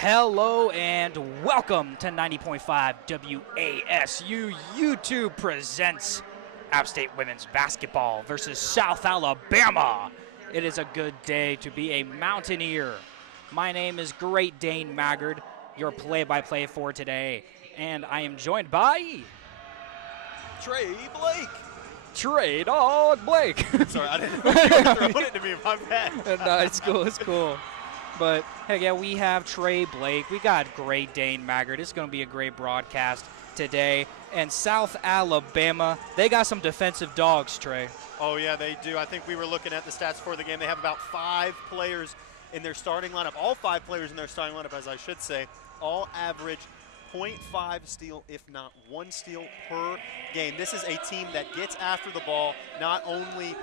Hello and welcome to 90.5 WASU. YouTube presents App State Women's Basketball versus South Alabama. It is a good day to be a Mountaineer. My name is Great Dane Maggard, your play-by-play for today, and I am joined by Trey Blake. Trey Dog Blake. Sorry, I didn't know you were throwing it to me. My bad. No, it's cool. But, heck yeah, we have Trey Blake. We got Great Dane Maggard. It's going to be a great broadcast today. And South Alabama, they got some defensive dogs, Trey. Oh, yeah, they do. I think we were looking at the stats for the game. They have about 5 players in their starting lineup. All 5 players in their starting lineup, as I should say, all average 0.5 steal, if not 1 steal per game. This is a team that gets after the ball. Not only,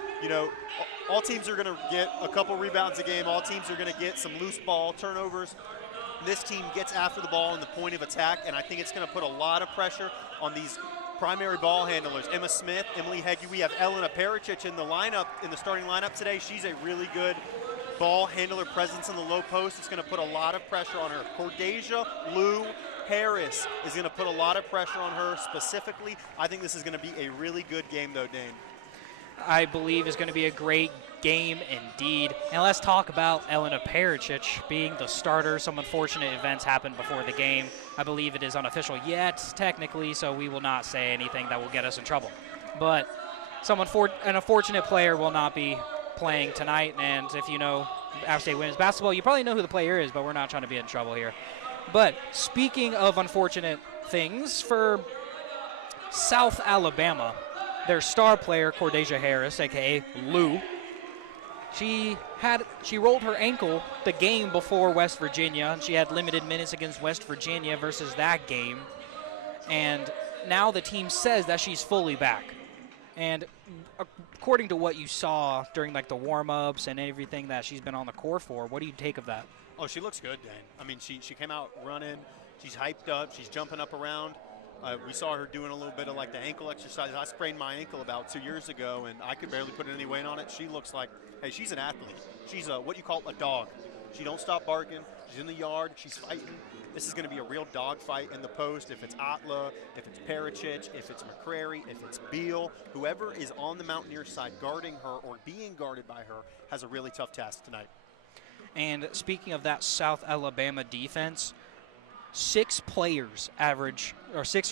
all teams are going to get a couple rebounds a game. All teams are going to get some loose ball turnovers. This team gets after the ball in the point of attack, and I think it's going to put a lot of pressure on these primary ball handlers. Emma Smith, Emily Heggie. We have Elena Pericic in the lineup, in the starting lineup today. She's a really good ball handler presence in the low post. It's going to put a lot of pressure on her. Cordesia Lou Harris is going to put a lot of pressure on her specifically. I think this is going to be a really good game, though, Dane. I believe is going to be a great game indeed. And let's talk about Elena Pericic being the starter. Some unfortunate events happened before the game. I believe it is unofficial yet, technically, so we will not say anything that will get us in trouble. But an unfortunate player will not be playing tonight. And if you know App State Women's Basketball, you probably know who the player is, but we're not trying to be in trouble here. But speaking of unfortunate things, for South Alabama, their star player, Cordesia Harris, a.k.a. Lou, she rolled her ankle the game before West Virginia, and she had limited minutes against West Virginia versus that game. And now the team says that she's fully back. And according to what you saw during the warm-ups and everything that she's been on the court for, what do you take of that? Oh, she looks good, Dan. I mean, she came out running. She's hyped up. She's jumping up around. We saw her doing a little bit of the ankle exercise. I sprained my ankle about 2 years ago, and I could barely put any weight on it. She looks like, hey, she's an athlete. She's what you call a dog. She don't stop barking. She's in the yard. She's fighting. This is going to be a real dog fight in the post. If it's Atla, if it's Pericic, if it's McCrary, if it's Beal, whoever is on the Mountaineer side guarding her or being guarded by her has a really tough task tonight. And speaking of that South Alabama defense, 6 or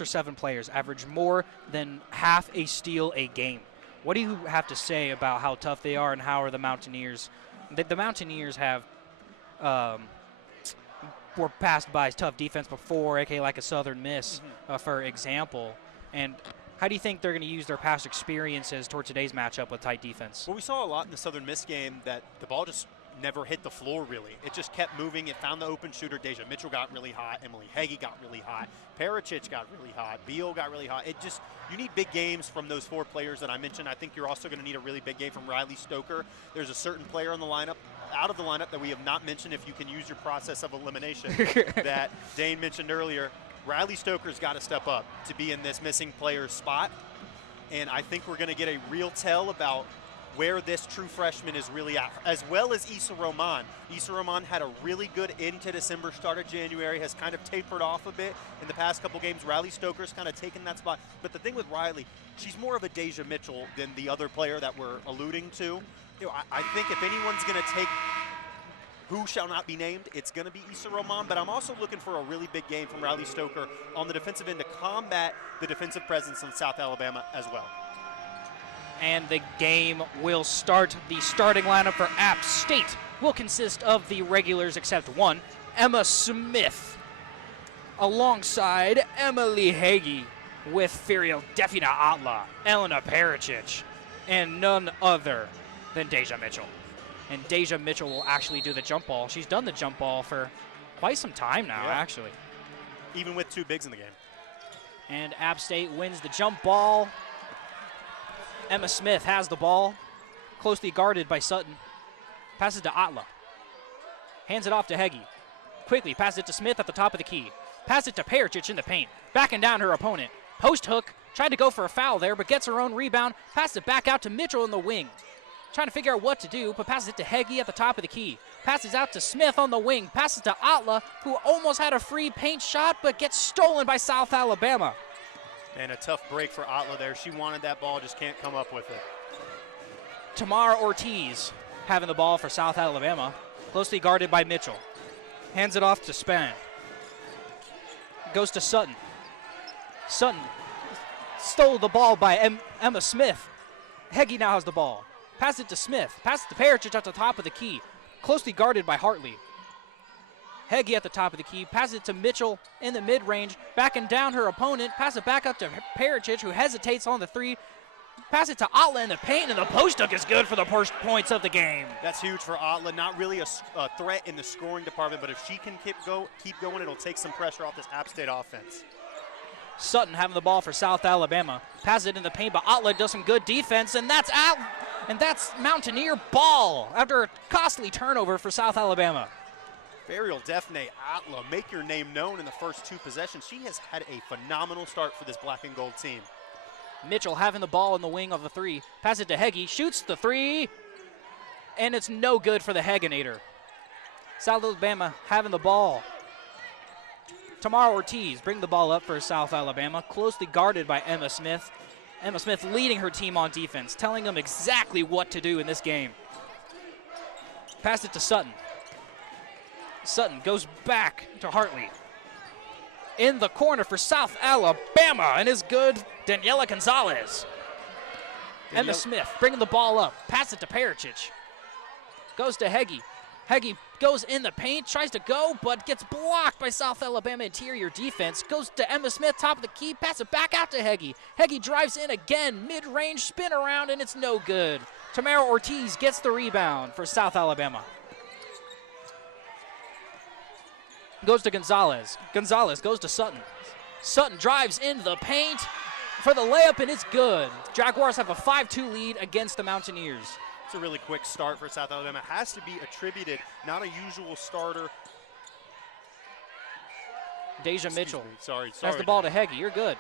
7 players average more than half a steal a game. What do you have to say about how tough they are and how are the Mountaineers? The Mountaineers have were passed by tough defense before, aka like a Southern Miss, for example. And how do you think they're going to use their past experiences toward today's matchup with tight defense? Well, we saw a lot in the Southern Miss game that the ball just never hit the floor, really. It just kept moving. It found the open shooter. Deja Mitchell got really hot. Emily Heggie got really hot. Pericic got really hot. Beal got really hot. You need big games from those 4 players that I mentioned. I think you're also going to need a really big game from Riley Stoker. There's a certain player in the lineup, out of the lineup, that we have not mentioned if you can use your process of elimination that Dane mentioned earlier. Riley Stoker's got to step up to be in this missing player spot. And I think we're going to get a real tell about where this true freshman is really at, as well as Issa Roman. Issa Roman had a really good into December, start of January, has kind of tapered off a bit in the past couple games. Riley Stoker's kind of taken that spot. But the thing with Riley, she's more of a Deja Mitchell than the other player that we're alluding to. I think if anyone's going to take who shall not be named, it's going to be Issa Roman, but I'm also looking for a really big game from Riley Stoker on the defensive end to combat the defensive presence of South Alabama as well. And the game will start. The starting lineup for App State will consist of the regulars except one, Emma Smith, alongside Emily Heggie, with Ferial Defina Atla, Elena Pericic, and none other than Deja Mitchell. And Deja Mitchell will actually do the jump ball. She's done the jump ball for quite some time now, actually. Even with 2 bigs in the game. And App State wins the jump ball. Emma Smith has the ball, closely guarded by Sutton. Passes to Atla. Hands it off to Heggie. Quickly passes it to Smith at the top of the key. Passes it to Pericic in the paint. Backing down her opponent. Post hook. Tried to go for a foul there, but gets her own rebound. Passes it back out to Mitchell in the wing. trying to figure out what to do, but passes it to Heggie at the top of the key. Passes out to Smith on the wing. Passes to Atla, who almost had a free paint shot, but gets stolen by South Alabama. And a tough break for Atla there. She wanted that ball, just can't come up with it. Tamara Ortiz having the ball for South Alabama, closely guarded by Mitchell. Hands it off to Span. Goes to Sutton. Sutton stole the ball by Emma Smith. Heggie now has the ball. Pass it to Smith. Pass it to Pericic at the top of the key. Closely guarded by Hartley. Heggie at the top of the key. Pass it to Mitchell in the mid-range. Backing down her opponent. Pass it back up to Pericic, who hesitates on the three. Pass it to Atla in the paint, and the post hook is good for the first points of the game. That's huge for Atla. Not really a threat in the scoring department, but if she can keep going, it'll take some pressure off this App State offense. Sutton having the ball for South Alabama. Passes it in the paint, but Atla does some good defense, and that's out. And that's Mountaineer ball after a costly turnover for South Alabama. Burial Defne Atla, make your name known in the first two possessions. She has had a phenomenal start for this black and gold team. Mitchell having the ball in the wing of the three. Pass it to Heggie, shoots the three, and it's no good for the Hegginator. South Alabama having the ball. Tamara Ortiz bring the ball up for South Alabama, closely guarded by Emma Smith. Emma Smith leading her team on defense, telling them exactly what to do in this game. Pass it to Sutton. Sutton goes back to Hartley. In the corner for South Alabama, and is good, Daniela Gonzalez. Emma Smith bringing the ball up. Pass it to Pericic. Goes to Heggie. Heggie goes in the paint, tries to go, but gets blocked by South Alabama interior defense. Goes to Emma Smith, top of the key, pass it back out to Heggie. Heggie drives in again, mid-range, spin around, and it's no good. Tamara Ortiz gets the rebound for South Alabama. Goes to Gonzalez. Gonzalez goes to Sutton. Sutton drives into the paint for the layup, and it's good. Jaguars have a 5-2 lead against the Mountaineers. It's a really quick start for South Alabama. Has to be attributed, not a usual starter. Deja Mitchell. Sorry. That's the ball to Heggie. You're good.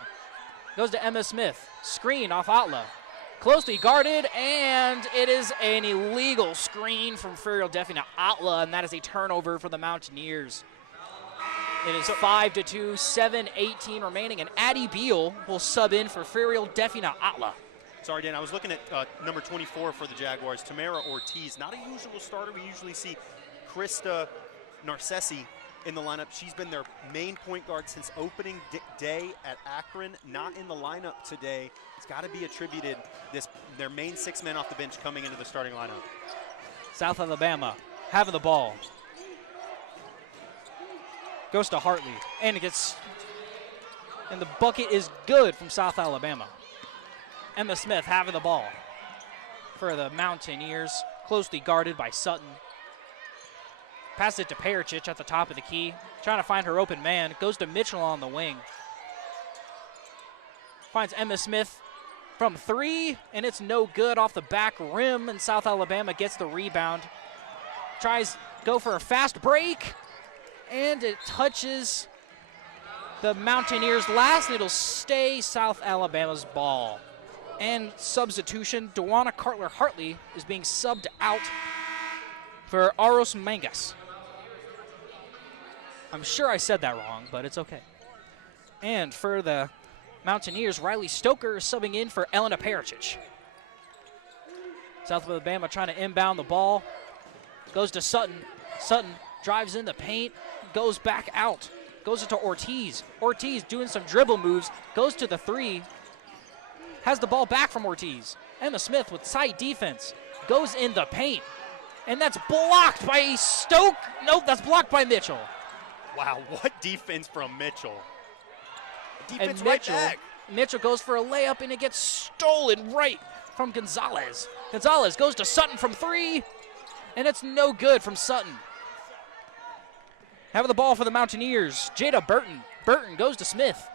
Goes to Emma Smith. Screen off Atla. Closely guarded, and it is an illegal screen from Ferial Defina Atla, and that is a turnover for the Mountaineers. It is 5-2, 7:18 remaining, and Addie Beal will sub in for Ferial Defina Atla. Sorry, Dan, I was looking at number 24 for the Jaguars, Tamara Ortiz. Not a usual starter. We usually see Krista Narcessi in the lineup. She's been their main point guard since opening day at Akron. Not in the lineup today. It's got to be attributed, their main six men off the bench coming into the starting lineup. South Alabama having the ball. Goes to Hartley, and the bucket is good from South Alabama. Emma Smith having the ball for the Mountaineers, closely guarded by Sutton. Pass it to Pericic at the top of the key, trying to find her open man. Goes to Mitchell on the wing. Finds Emma Smith from three, and it's no good off the back rim, and South Alabama gets the rebound. Go for a fast break, and it touches the Mountaineers last, and it'll stay South Alabama's ball. And substitution, Dewana Cartler-Hartley is being subbed out for Aros Mangas. I'm sure I said that wrong, but it's okay. And for the Mountaineers, Riley Stoker is subbing in for Elena Pericic. South Alabama trying to inbound the ball. Goes to Sutton. Sutton drives in the paint, goes back out. Goes into Ortiz. Ortiz doing some dribble moves, goes to the three. Has the ball back from Ortiz. Emma Smith with side defense. Goes in the paint. And that's blocked by Stoke. Nope, that's blocked by Mitchell. Wow, what defense from Mitchell. Defense And right back. Mitchell goes for a layup, and it gets stolen right from Gonzalez. Gonzalez goes to Sutton from three, and it's no good from Sutton. Having the ball for the Mountaineers, Jada Burton. Burton goes to Smith.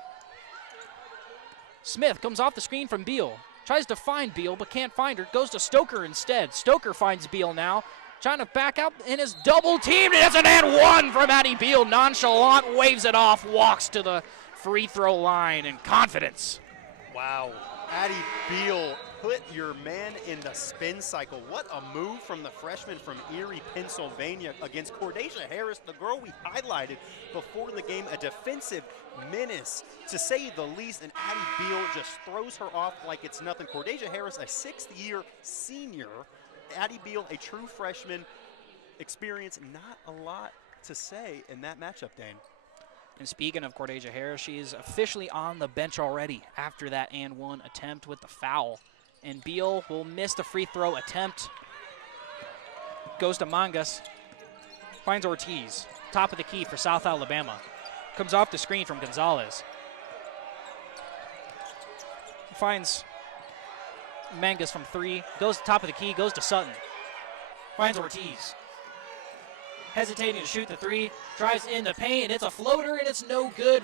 Smith comes off the screen from Beal. Tries to find Beal, but can't find her. Goes to Stoker instead. Stoker finds Beal now. Trying to back up and is double teamed. And it's an and one from Addie Beal. Nonchalant, waves it off, walks to the free throw line in confidence. Wow. Addie Beal put your man in the spin cycle. What a move from the freshman from Erie, Pennsylvania against Cordasia Harris, the girl we highlighted before the game, a defensive menace, to say the least, and Addie Beal just throws her off like it's nothing. Cordasia Harris, a sixth-year senior. Addie Beal, a true freshman. Experience, not a lot to say in that matchup, Dane. And speaking of Cordasia Harris, she is officially on the bench already after that and one attempt with the foul. And Beal will miss the free throw attempt. Goes to Mangas. Finds Ortiz. Top of the key for South Alabama. Comes off the screen from Gonzalez. Finds Mangas from 3. Goes to top of the key. Goes to Sutton. Finds Ortiz. Hesitating to shoot the 3. Drives in the paint, and it's a floater, and it's no good.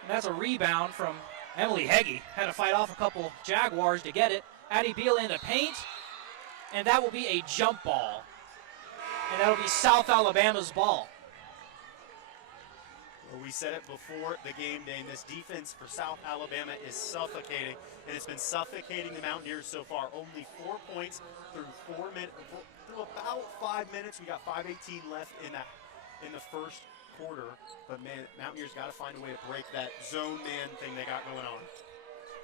And that's a rebound from Emily Heggie. Had to fight off a couple Jaguars to get it. Addie Beal in the paint, and that will be a jump ball. And that'll be South Alabama's ball. Well, we said it before the game, Dane. This defense for South Alabama is suffocating, and it's been suffocating the Mountaineers so far. Only 4 points through about 5 minutes. We got 5:18 left in the first quarter. But man, Mountaineers got to find a way to break that zone man thing they got going on.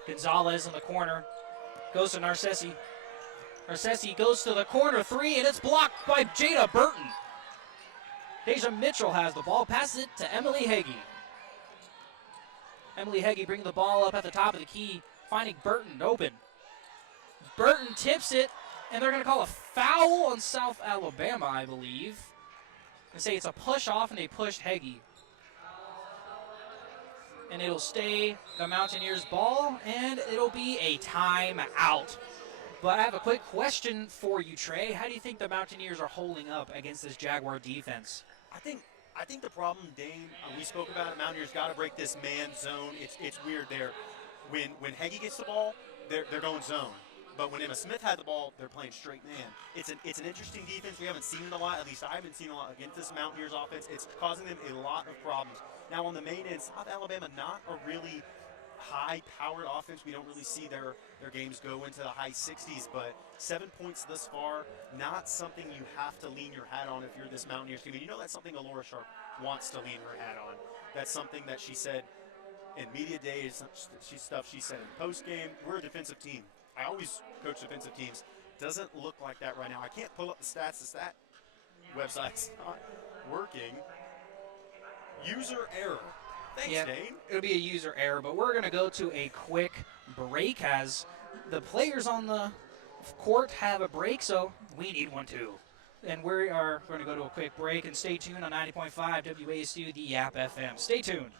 Gonzalez in the corner. Goes to Narcessi. Narcessi goes to the corner 3, and it's blocked by Jada Burton. Deja Mitchell has the ball, passes it to Emily Heggie. Emily Heggie bringing the ball up at the top of the key, finding Burton open. Burton tips it, and they're going to call a foul on South Alabama, I believe. And say it's a push off, and they pushed Heggie. And it'll stay the Mountaineers' ball, and it'll be a timeout. But I have a quick question for you, Trey. How do you think the Mountaineers are holding up against this Jaguar defense? I think the problem, Dane, we spoke about it. Mountaineers got to break this man zone. It's weird there. When Heggie gets the ball, they're going zone. But when Emma Smith had the ball, they're playing straight man. It's an interesting defense. We haven't seen it a lot. At least I haven't seen a lot against this Mountaineers offense. It's causing them a lot of problems. Now on the main end, South Alabama not a really high-powered offense. We don't really see their games go into the high 60s, but 7 points thus far, not something you have to lean your hat on if you're this Mountaineers team. And you know that's something Alora Sharp wants to lean her hat on. That's something that she said in media days, stuff she said in post-game. We're a defensive team. I always coach defensive teams. Doesn't look like that right now. I can't pull up the stats. The stat website's not working. User error. Thanks, Yeah, Dane. it'll be a user error, but we're going to go to a quick break as the players on the court have a break, so we need one too. And we are going to go to a quick break, and stay tuned on 90.5 WASU, the Yap FM. Stay tuned.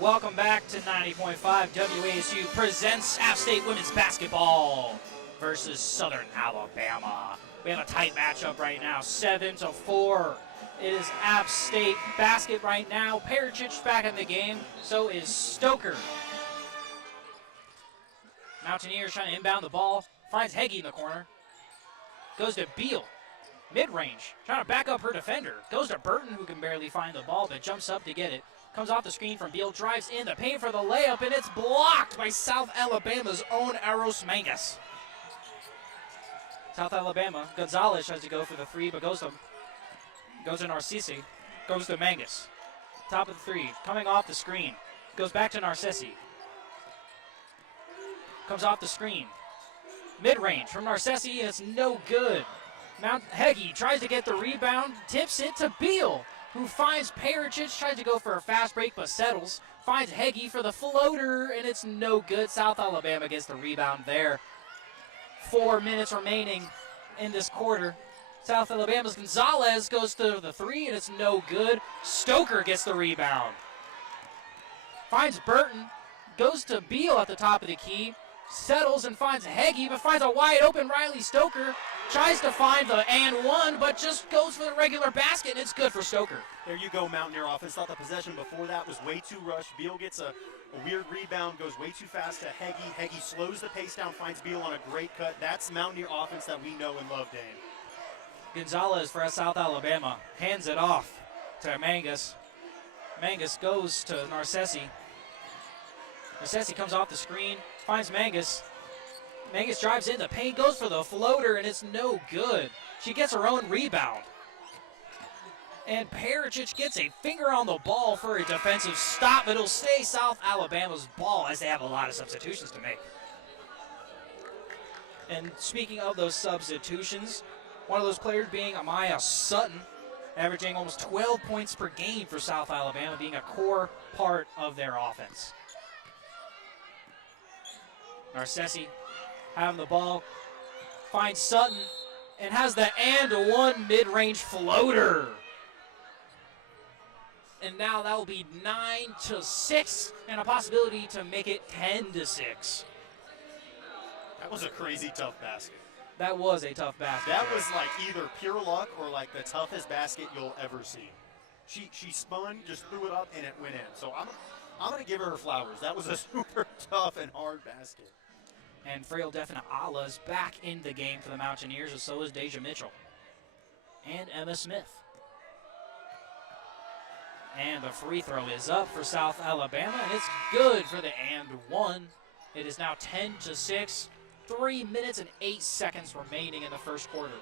Welcome back to 90.5 WASU presents App State women's basketball versus Southern Alabama. We have a tight matchup right now, 7-4. It is App State basket right now. Pericic back in the game, so is Stoker. Mountaineers trying to inbound the ball, finds Heggie in the corner. Goes to Beal, mid-range, trying to back up her defender. Goes to Burton, who can barely find the ball, but jumps up to get it. Comes off the screen from Beal, drives in the paint for the layup, and it's blocked by South Alabama's own Eros Mangus. South Alabama, Gonzalez tries to go for the three, but goes to Narcisi, goes to Mangus. Top of the three, coming off the screen. Goes back to Narcisi. Comes off the screen. Mid-range from Narcisi, and it's no good. Heggie tries to get the rebound, tips it to Beal, who finds Pericic, tries to go for a fast break but settles. Finds Heggie for the floater, and it's no good. South Alabama gets the rebound there. 4 minutes remaining in this quarter. South Alabama's Gonzalez goes to the three, and it's no good. Stoker gets the rebound. Finds Burton, goes to Beal at the top of the key, settles and finds Heggie, but finds a wide open Riley Stoker. Tries to find the and one, but just goes for the regular basket, and it's good for Stoker. There you go, Mountaineer offense. Thought the possession before that was way too rushed. Beal gets a weird rebound, goes way too fast to Heggie. Heggie slows the pace down, finds Beal on a great cut. That's Mountaineer offense that we know and love, Dane. Gonzalez for South Alabama hands it off to Mangus. Mangus goes to Narcisi. Narcisi comes off the screen, finds Mangus. Mangus drives in the paint, goes for the floater, and it's no good. She gets her own rebound. And Pericic gets a finger on the ball for a defensive stop. It'll stay South Alabama's ball as they have a lot of substitutions to make. And speaking of those substitutions, one of those players being Amaya Sutton, averaging almost 12 points per game for South Alabama, being a core part of their offense. Narcisi having the ball, finds Sutton, and has the and one mid-range floater. And now that will be 9-6, and a possibility to make it 10-6. That was a crazy tough basket. That was a tough basket. That was like either pure luck or like the toughest basket you'll ever see. She spun, just threw it up, and it went in. So I'm going to give her flowers. That was a super tough and hard basket. And Frail Defina Ala is back in the game for the Mountaineers, and so is Deja Mitchell and Emma Smith. And the free throw is up for South Alabama, and it's good for the and one. It is now 10-6, 3 minutes and 8 seconds remaining in the first quarter.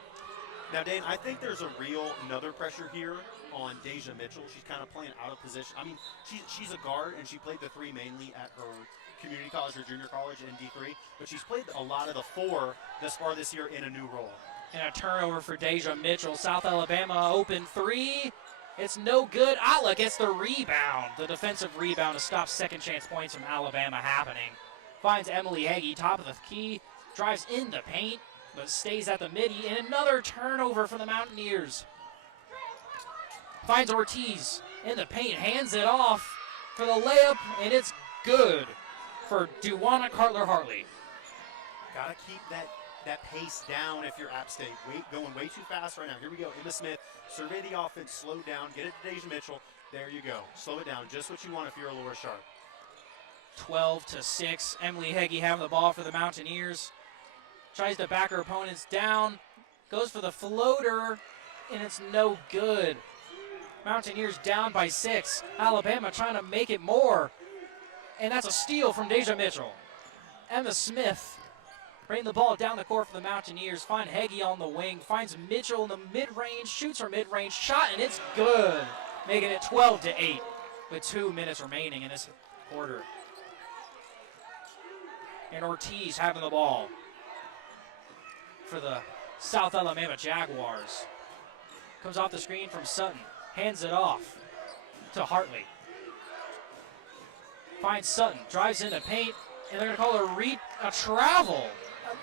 Now, Dane, I think there's a real another pressure here on Deja Mitchell. She's kind of playing out of position. I mean, she's a guard, and she played the three mainly at her community college or junior college in D3, but she's played a lot of the four thus far this year in a new role. And a turnover for Deja Mitchell. South Alabama open three. It's no good. Ala gets the rebound. The defensive rebound to stop second chance points from Alabama happening. Finds Emily Heggie, top of the key, drives in the paint, but stays at the midi, and another turnover for the Mountaineers. Finds Ortiz in the paint, hands it off for the layup, and it's good for Duwana Cartler-Hartley. Got to keep that pace down if you're App State. Going way too fast right now. Here we go. Emma Smith, survey the offense, slow down, get it to Deja Mitchell. There you go. Slow it down, just what you want if you're Laura Sharp. 12-6. Emily Heggie having the ball for the Mountaineers. Tries to back her opponents down. Goes for the floater, and it's no good. Mountaineers down by 6. Alabama trying to make it more. And that's a steal from Deja Mitchell. Emma Smith bringing the ball down the court for the Mountaineers. Find Heggie on the wing. Finds Mitchell in the mid-range. Shoots her mid-range shot, and it's good. Making it 12-8 with 2 minutes remaining in this quarter. And Ortiz having the ball for the South Alabama Jaguars. Comes off the screen from Sutton. Hands it off to Hartley. Finds Sutton, drives into paint, and they're going to call a travel.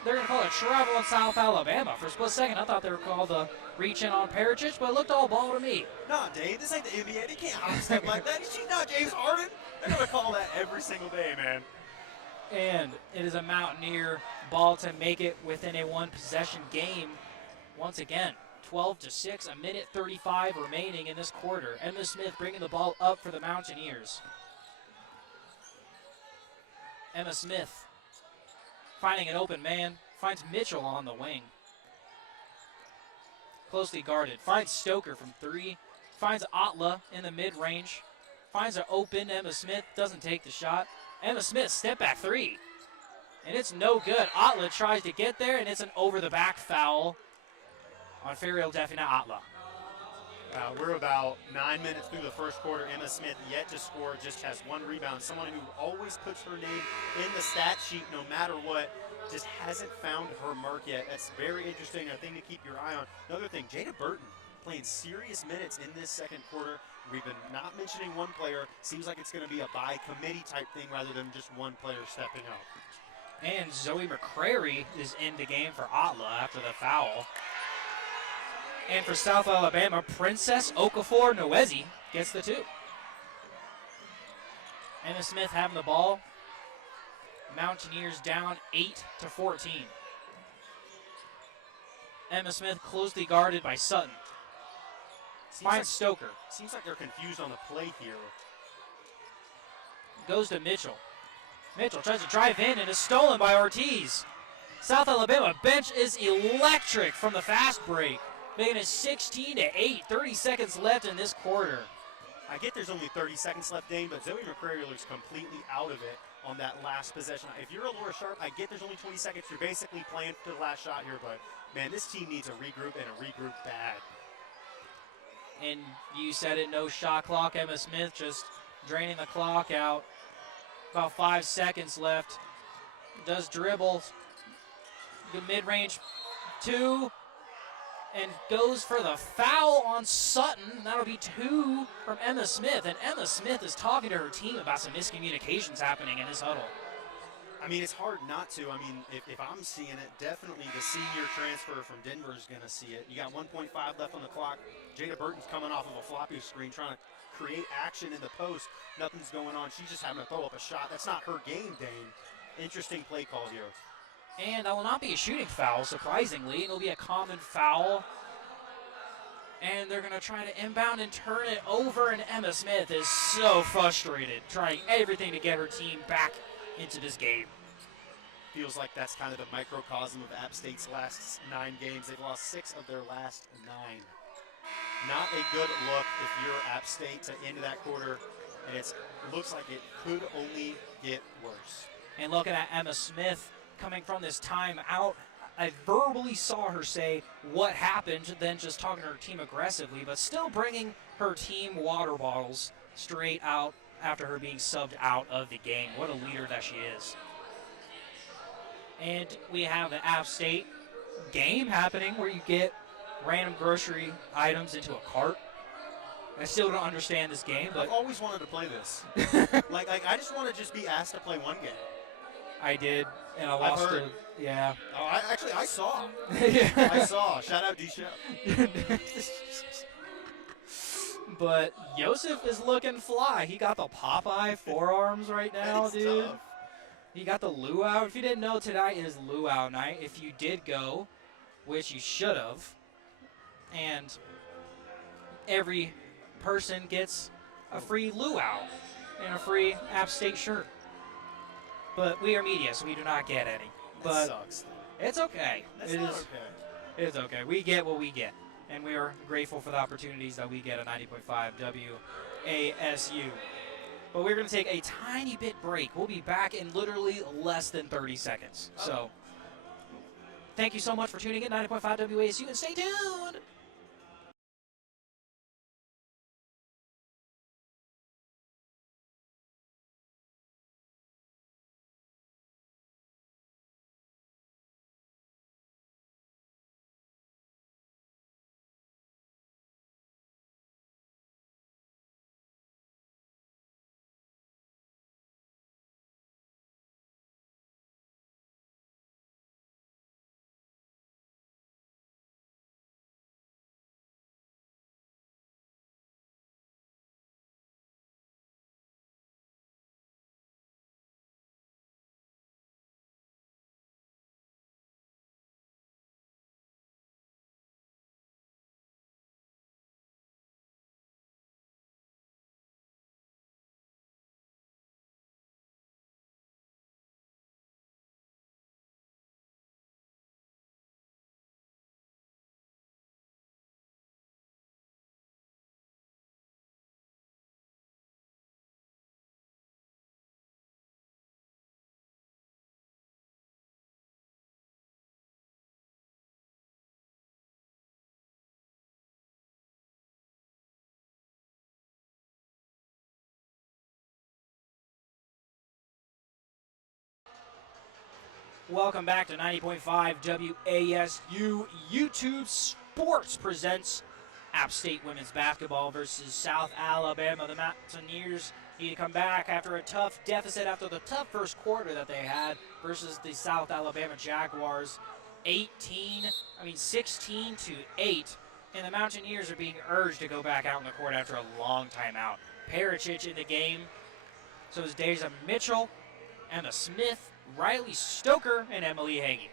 they're going to call it travel in South Alabama. For a split second, I thought they were called the reach in on Perisic, but it looked all ball to me. Nah, Dave, this ain't the NBA. They can't hop step like that. She's not James Harden. They're going to call that every single day, man. And it is a Mountaineer ball to make it within a one-possession game once again. 12-6, a minute 35 remaining in this quarter. Emma Smith bringing the ball up for the Mountaineers. Emma Smith finding an open man, finds Mitchell on the wing. Closely guarded, finds Stoker from 3, finds Atla in the mid-range, finds an open Emma Smith, doesn't take the shot. Emma Smith, step back 3, and it's no good. Atla tries to get there, and it's an over-the-back foul on Fariel Defina Atla. We're about 9 minutes through the first quarter. Emma Smith yet to score, just has 1 rebound. Someone who always puts her name in the stat sheet no matter what, just hasn't found her mark yet. That's very interesting, a thing to keep your eye on. Another thing, Jada Burton playing serious minutes in this second quarter. We've been not mentioning one player. Seems like it's going to be a by committee type thing rather than just one player stepping up. And Zoe McCrary is in the game for Atla after the foul. And for South Alabama, Princess Okafor Nwezi gets the 2. Emma Smith having the ball. Mountaineers down 8-14. Emma Smith closely guarded by Sutton. Finds Stoker. Seems like they're confused on the play here. Goes to Mitchell. Mitchell tries to drive in and is stolen by Ortiz. South Alabama bench is electric from the fast break, making it 16-8, 30 seconds left in this quarter. I get there's only 30 seconds left, Dane, but Zoe McCrary looks completely out of it on that last possession. If you're a Laura Sharp, I get there's only 20 seconds. You're basically playing for the last shot here, but, man, this team needs a regroup and a regroup bad. And you said it, no shot clock. Emma Smith just draining the clock out. About 5 seconds left. Does dribble. Good mid-range 2. And goes for the foul on Sutton. That'll be 2 from Emma Smith. And Emma Smith is talking to her team about some miscommunications happening in this huddle. I mean, it's hard not to. I mean, if I'm seeing it, definitely the senior transfer from Denver is going to see it. You got 1.5 left on the clock. Jada Burton's coming off of a floppy screen trying to create action in the post. Nothing's going on. She's just having to throw up a shot. That's not her game, Dane. Interesting play call here. And that will not be a shooting foul, surprisingly. It'll be a common foul. And they're going to try to inbound and turn it over, and Emma Smith is so frustrated, trying everything to get her team back into this game. Feels like that's kind of the microcosm of App State's last 9 games. They've lost 6 of their last 9. Not a good look if you're App State to end that quarter, and it looks like it could only get worse. And looking at Emma Smith coming from this timeout, I verbally saw her say what happened, then just talking to her team aggressively, but still bringing her team water bottles straight out after her being subbed out of the game. What a leader that she is. And we have the App State game happening where you get random grocery items into a cart. I still don't understand this game, but I've always wanted to play this. like I just want to just be asked to play one game. I did, and I lost it. Yeah. Oh, I saw. Yeah. I saw. Shout out D-Shep. But Joseph is looking fly. He got the Popeye forearms right now, dude. Tough. He got the luau. If you didn't know, tonight is luau night. If you did go, which you should have, and every person gets a free luau and a free App State shirt. But we are media, so we do not get any. But That sucks. it's okay. That's It not is. okay. It's okay. We get what we get. And we are grateful for the opportunities that we get at 90.5 WASU. But we're going to take a tiny bit break. We'll be back in literally less than 30 seconds. So thank you so much for tuning in, 90.5 WASU, and stay tuned. Welcome back to 90.5 WASU. YouTube Sports presents App State women's basketball versus South Alabama. The Mountaineers need to come back after a tough deficit after the tough first quarter that they had versus the South Alabama Jaguars. 16 to 8, and the Mountaineers are being urged to go back out in the court after a long timeout. Pericic in the game, so is Deja Mitchell, Emma Smith, Riley Stoker, and Emily Hagee.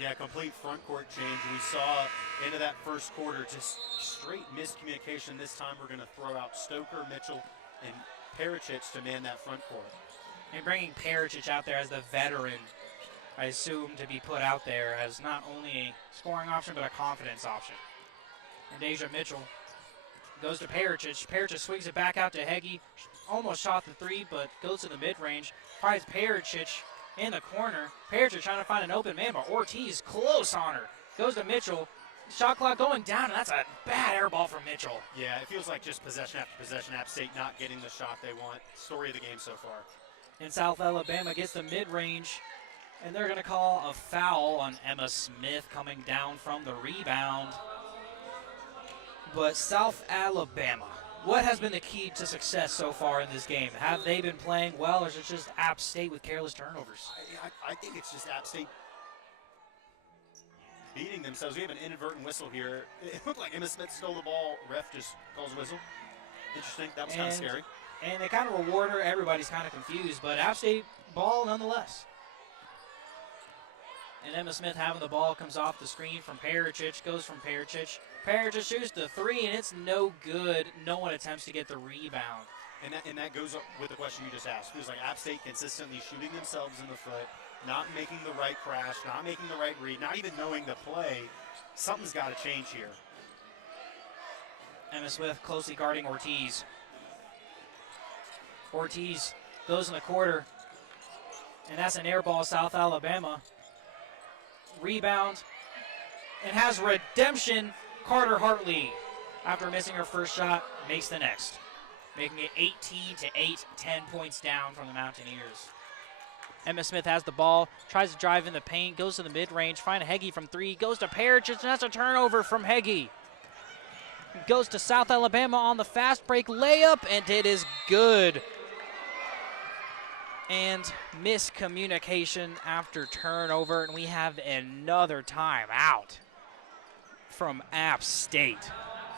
Yeah, complete front court change. We saw into that first quarter just straight miscommunication. This time we're going to throw out Stoker, Mitchell, and Pericic to man that front court. And bringing Pericic out there as the veteran, I assume, to be put out there as not only a scoring option but a confidence option. And Deja Mitchell goes to Pericic. Pericic swings it back out to Hagee. Almost shot the three, but goes to the mid-range. Finds Pericic in the corner. Pericic trying to find an open man, but Ortiz close on her. Goes to Mitchell. Shot clock going down, and that's a bad air ball from Mitchell. Yeah, it feels like just possession after possession. App State not getting the shot they want. Story of the game so far. And South Alabama gets the mid-range, and they're going to call a foul on Emma Smith coming down from the rebound. But South Alabama, what has been the key to success so far in this game? Have they been playing well, or is it just App State with careless turnovers? I think it's just App State beating themselves. We have an inadvertent whistle here. It looked like Emma Smith stole the ball. Ref just calls a whistle. Interesting. That was kind of scary. And they kind of reward her. Everybody's kind of confused, but App State ball nonetheless. And Emma Smith having the ball, comes off the screen from Pericic, goes from Pericic. Pericic shoots the three, and it's no good. No one attempts to get the rebound. And that goes up with the question you just asked. It feels like App State consistently shooting themselves in the foot, not making the right crash, not making the right read, not even knowing the play. Something's got to change here. Emma Smith closely guarding Ortiz. Ortiz goes in the quarter, and that's an air ball, South Alabama. Rebound, and has redemption. Carter Hartley, after missing her first shot, makes the next, making it 18 to 8, 10 points down from the Mountaineers. Emma Smith has the ball, tries to drive in the paint, goes to the mid-range, finds Hagee from three, goes to Pericic, and that's a turnover from Hagee. Goes to South Alabama on the fast break layup, and it is good. And miscommunication after turnover, and we have another timeout from App State.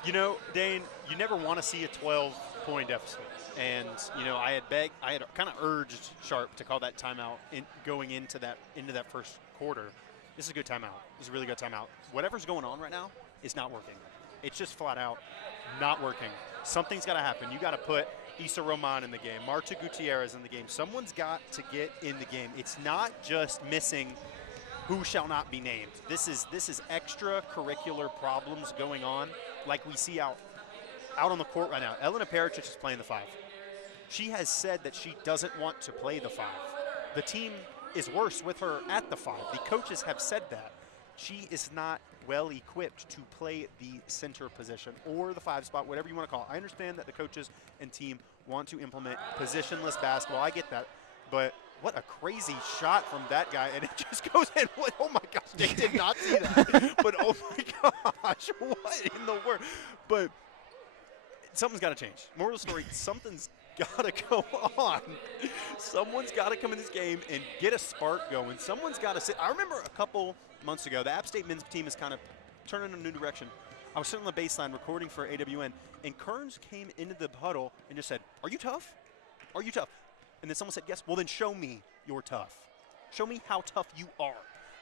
You know, Dane, you never want to see a 12-point deficit. And, you know, I had kind of urged Sharp to call that timeout going into that first quarter. This is a good timeout. This is a really good timeout. Whatever's going on right now is not working. It's just flat out not working. Something's got to happen. You got to put Issa Roman in the game, Marta Gutierrez in the game. Someone's got to get in the game. It's not just missing who shall not be named. This is extracurricular problems going on like we see out on the court right now. Elena Pericic is playing the 5. She has said that she doesn't want to play the 5. The team is worse with her at the 5. The coaches have said that. She is not well equipped to play the center position or the 5 spot, whatever you want to call it. I understand that the coaches and team want to implement positionless basketball. I get that. But what a crazy shot from that guy, and it just goes in. Oh, my gosh, they did not see that. But, oh, my gosh, what in the world? But something's got to change. Moral of the story, something's got to go on. Someone's got to come in this game and get a spark going. Someone's got to sit. I remember a couple months ago, the App State men's team is kind of turning in a new direction. I was sitting on the baseline recording for AWN, and Kearns came into the huddle and just said, "Are you tough? Are you tough?" And then someone said, "Yes." Well, then show me you're tough. Show me how tough you are.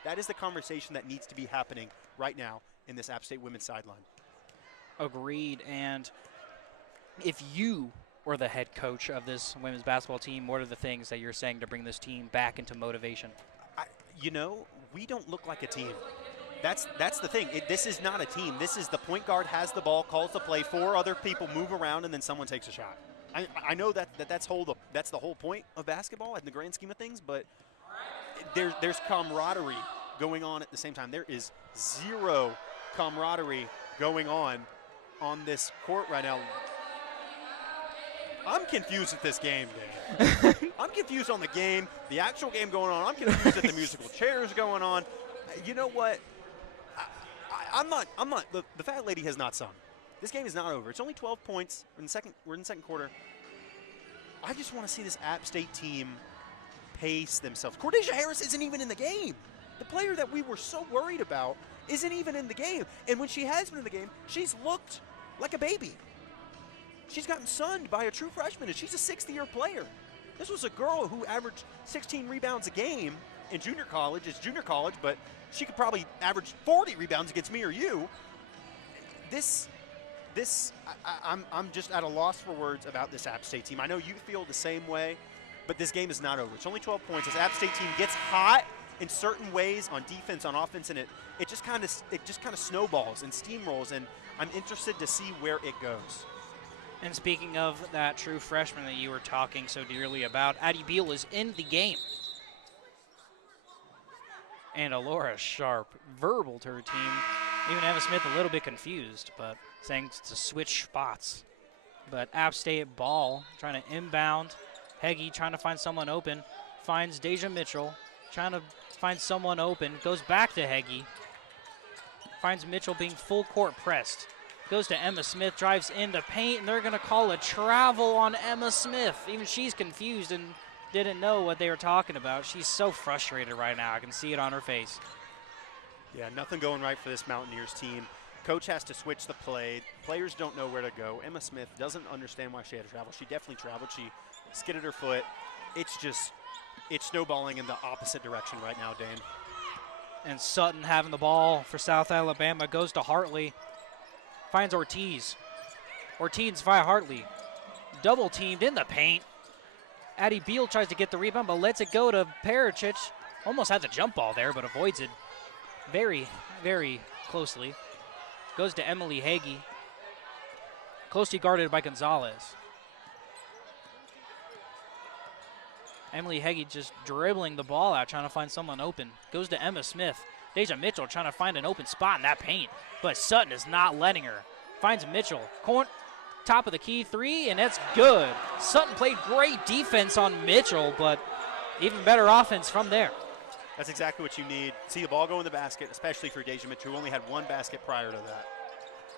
That is the conversation that needs to be happening right now in this App State women's sideline. Agreed. And if you were the head coach of this women's basketball team, what are the things that you're saying to bring this team back into motivation? We don't look like a team. That's the thing. This is not a team. This is the point guard has the ball, calls the play, 4 other people move around, and then someone takes a shot. I know that's the whole point of basketball in the grand scheme of things, but there's camaraderie going on at the same time. There is zero camaraderie going on this court right now. I'm confused at this game, Dan. I'm confused on the game, the actual game going on. I'm confused at the musical chairs going on. You know what? I'm not. The fat lady has not sung. This game is not over. It's only 12 points. We're in the second quarter. I just want to see this App State team pace themselves. Cordesia Harris isn't even in the game. The player that we were so worried about isn't even in the game. And when she has been in the game, she's looked like a baby. She's gotten sunned by a true freshman, and she's a sixth-year player. This was a girl who averaged 16 rebounds a game in junior college. It's junior college, but she could probably average 40 rebounds against me or you. I'm just at a loss for words about this App State team. I know you feel the same way, but this game is not over. It's only 12 points. This App State team gets hot in certain ways on defense, on offense, and it just kind of snowballs and steamrolls, and I'm interested to see where it goes. And speaking of that true freshman that you were talking so dearly about, Addie Beal is in the game. And Alora Sharp verbaled her team. Even Emma Smith a little bit confused, but saying to switch spots. But App State ball trying to inbound. Heggie trying to find someone open. Finds Deja Mitchell. Trying to find someone open. Goes back to Heggie. Finds Mitchell being full court pressed. Goes to Emma Smith, drives in the paint, and they're going to call a travel on Emma Smith. Even she's confused and didn't know what they were talking about. She's so frustrated right now. I can see it on her face. Yeah, nothing going right for this Mountaineers team. Coach has to switch the play. Players don't know where to go. Emma Smith doesn't understand why she had to travel. She definitely traveled. She skidded her foot. It's snowballing in the opposite direction right now, Dane. And Sutton having the ball for South Alabama goes to Hartley. Finds Ortiz. Ortiz via Hartley. Double teamed in the paint. Addie Beal tries to get the rebound, but lets it go to Pericic. Almost had the jump ball there, but avoids it very, very closely. Goes to Emily Hagee. Closely guarded by Gonzalez. Emily Hagee just dribbling the ball out, trying to find someone open. Goes to Emma Smith. Deja Mitchell trying to find an open spot in that paint, but Sutton is not letting her. Finds Mitchell. Top of the key three, and that's good. Sutton played great defense on Mitchell, but even better offense from there. That's exactly what you need. See the ball go in the basket, especially for Deja Mitchell, who only had one basket prior to that.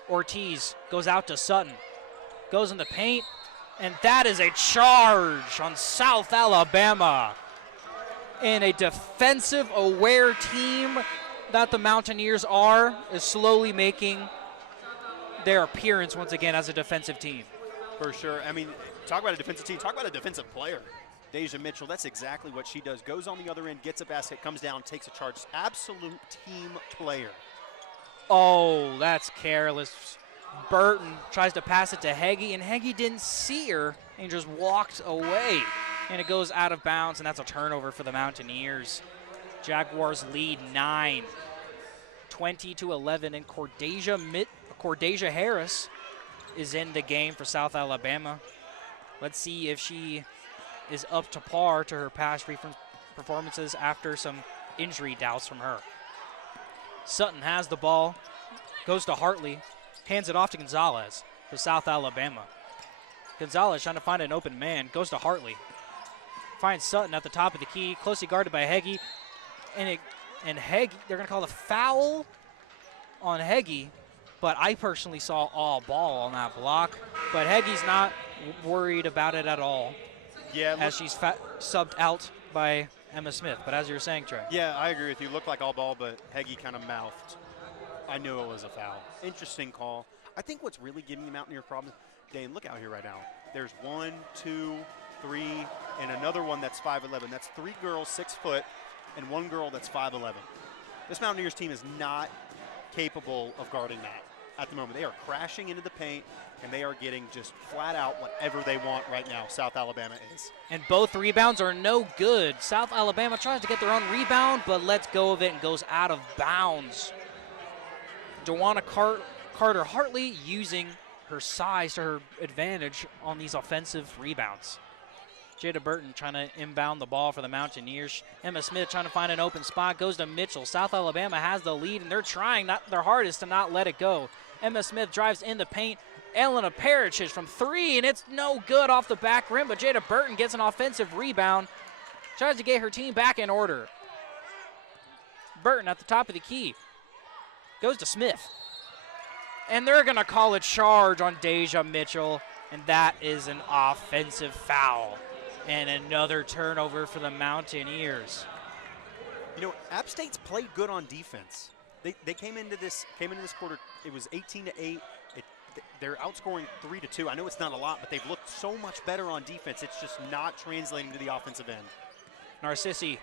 Ortiz goes out to Sutton. Goes in the paint, and that is a charge on South Alabama. And a defensive-aware team that the Mountaineers is slowly making their appearance once again as a defensive team. For sure. I mean, talk about a defensive team. Talk about a defensive player. Deja Mitchell, that's exactly what she does. Goes on the other end, gets a basket, comes down, takes a charge. Absolute team player. Oh, that's careless. Burton tries to pass it to Heggie, and Heggie didn't see her and just walked away. And it goes out of bounds, and that's a turnover for the Mountaineers. Jaguars lead 9, 20-11, and Cordesia Harris is in the game for South Alabama. Let's see if she is up to par to her past performances after some injury doubts from her. Sutton has the ball, goes to Hartley, hands it off to Gonzalez for South Alabama. Gonzalez trying to find an open man, goes to Hartley. Finds Sutton at the top of the key, closely guarded by Heggie. And Heggie, they're going to call the foul on Heggie, but I personally saw all ball on that block. But Heggie's not worried about it at all. Yeah, as she's subbed out by Emma Smith. But as you were saying, Trey. Yeah, I agree with you. Looked like all ball, but Heggie kind of mouthed, I knew it was a foul. Interesting call. I think what's really giving the Mountaineer problems, Dane, look out here right now. There's 1, 2, 3, and another one that's 5'11". That's 3 girls, 6 foot, and 1 girl that's 5'11". This Mountaineers team is not capable of guarding that at the moment. They are crashing into the paint, and they are getting just flat out whatever they want right now. South Alabama is. And both rebounds are no good. South Alabama tries to get their own rebound, but lets go of it and goes out of bounds. Dewana Carter Hartley using her size to her advantage on these offensive rebounds. Jada Burton trying to inbound the ball for the Mountaineers. Emma Smith trying to find an open spot, goes to Mitchell. South Alabama has the lead, and they're trying their hardest to not let it go. Emma Smith drives in the paint, Elena Pericic from 3, and it's no good off the back rim, but Jada Burton gets an offensive rebound, tries to get her team back in order. Burton at the top of the key, goes to Smith. And they're going to call a charge on Deja Mitchell, and that is an offensive foul. And another turnover for the Mountaineers. You know, App State's played good on defense. They came into this quarter, it was 18-8. They're outscoring 3-2. I know it's not a lot, but they've looked so much better on defense. It's just not translating to the offensive end. Narcissi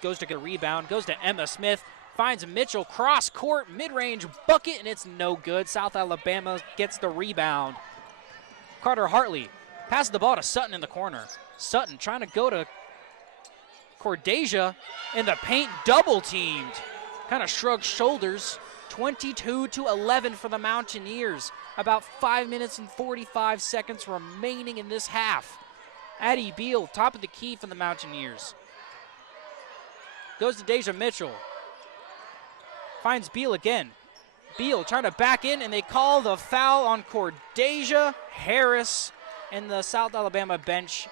goes to get a rebound, goes to Emma Smith, finds Mitchell, cross court, mid-range bucket, and it's no good. South Alabama gets the rebound. Carter Hartley passes the ball to Sutton in the corner. Sutton trying to go to Cordeja in the paint, double teamed. Kind of shrugs shoulders. 22-11 for the Mountaineers. About 5 minutes and 45 seconds remaining in this half. Addie Beal, top of the key for the Mountaineers. Goes to Deja Mitchell. Finds Beal again. Beal trying to back in, and they call the foul on Cordeja Harris. And the South Alabama bench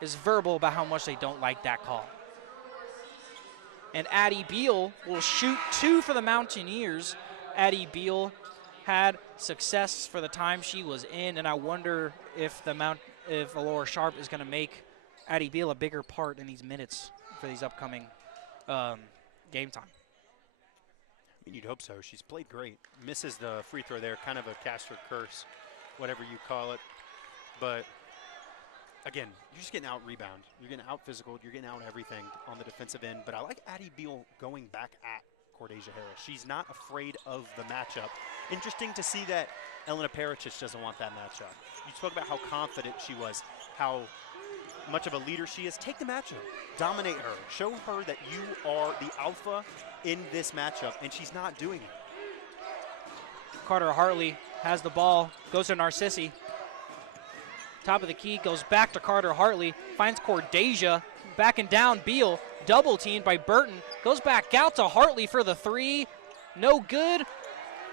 is verbal about how much they don't like that call. And Addie Beal will shoot 2 for the Mountaineers. Addie Beal had success for the time she was in, and I wonder if Alora Sharp is going to make Addie Beal a bigger part in these minutes for these upcoming game time. I mean, you'd hope so. She's played great. Misses the free throw there, kind of a cast or curse, whatever you call it. But again, you're just getting out rebound. You're getting out physical. You're getting out everything on the defensive end. But I like Addie Beal going back at Cordeja Harris. She's not afraid of the matchup. Interesting to see that Elena Pericic doesn't want that matchup. You spoke about how confident she was, how much of a leader she is. Take the matchup. Dominate her. Show her that you are the alpha in this matchup, and she's not doing it. Carter Hartley has the ball, goes to Narcissi. Top of the key, goes back to Carter Hartley, finds Cordeja, backing down Beal, double teamed by Burton, goes back out to Hartley for the 3, no good.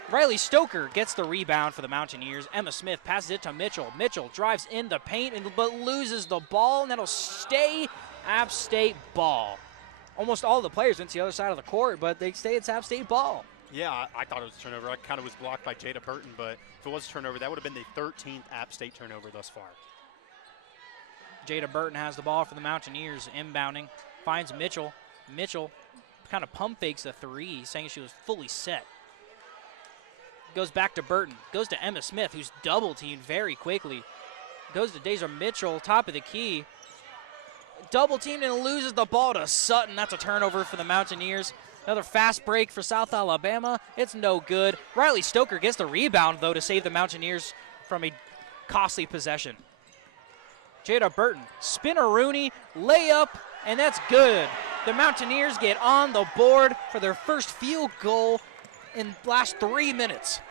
Riley Stoker gets the rebound for the Mountaineers. Emma Smith passes it to Mitchell. Mitchell drives in the paint but loses the ball, and that'll stay App State ball. Almost all the players went to the other side of the court, but they stay it's App State ball. Yeah, I thought it was a turnover. I kind of was blocked by Jada Burton, but if it was a turnover, that would have been the 13th App State turnover thus far. Jada Burton has the ball for the Mountaineers, inbounding, finds Mitchell. Mitchell kind of pump fakes the 3, saying she was fully set. Goes back to Burton, goes to Emma Smith, who's double teamed very quickly. Goes to Deja Mitchell, top of the key. Double teamed and loses the ball to Sutton. That's a turnover for the Mountaineers. Another fast break for South Alabama. It's no good. Riley Stoker gets the rebound, though, to save the Mountaineers from a costly possession. Jada Burton, spin-a-rooney, layup, and that's good. The Mountaineers get on the board for their first field goal in the last 3 minutes.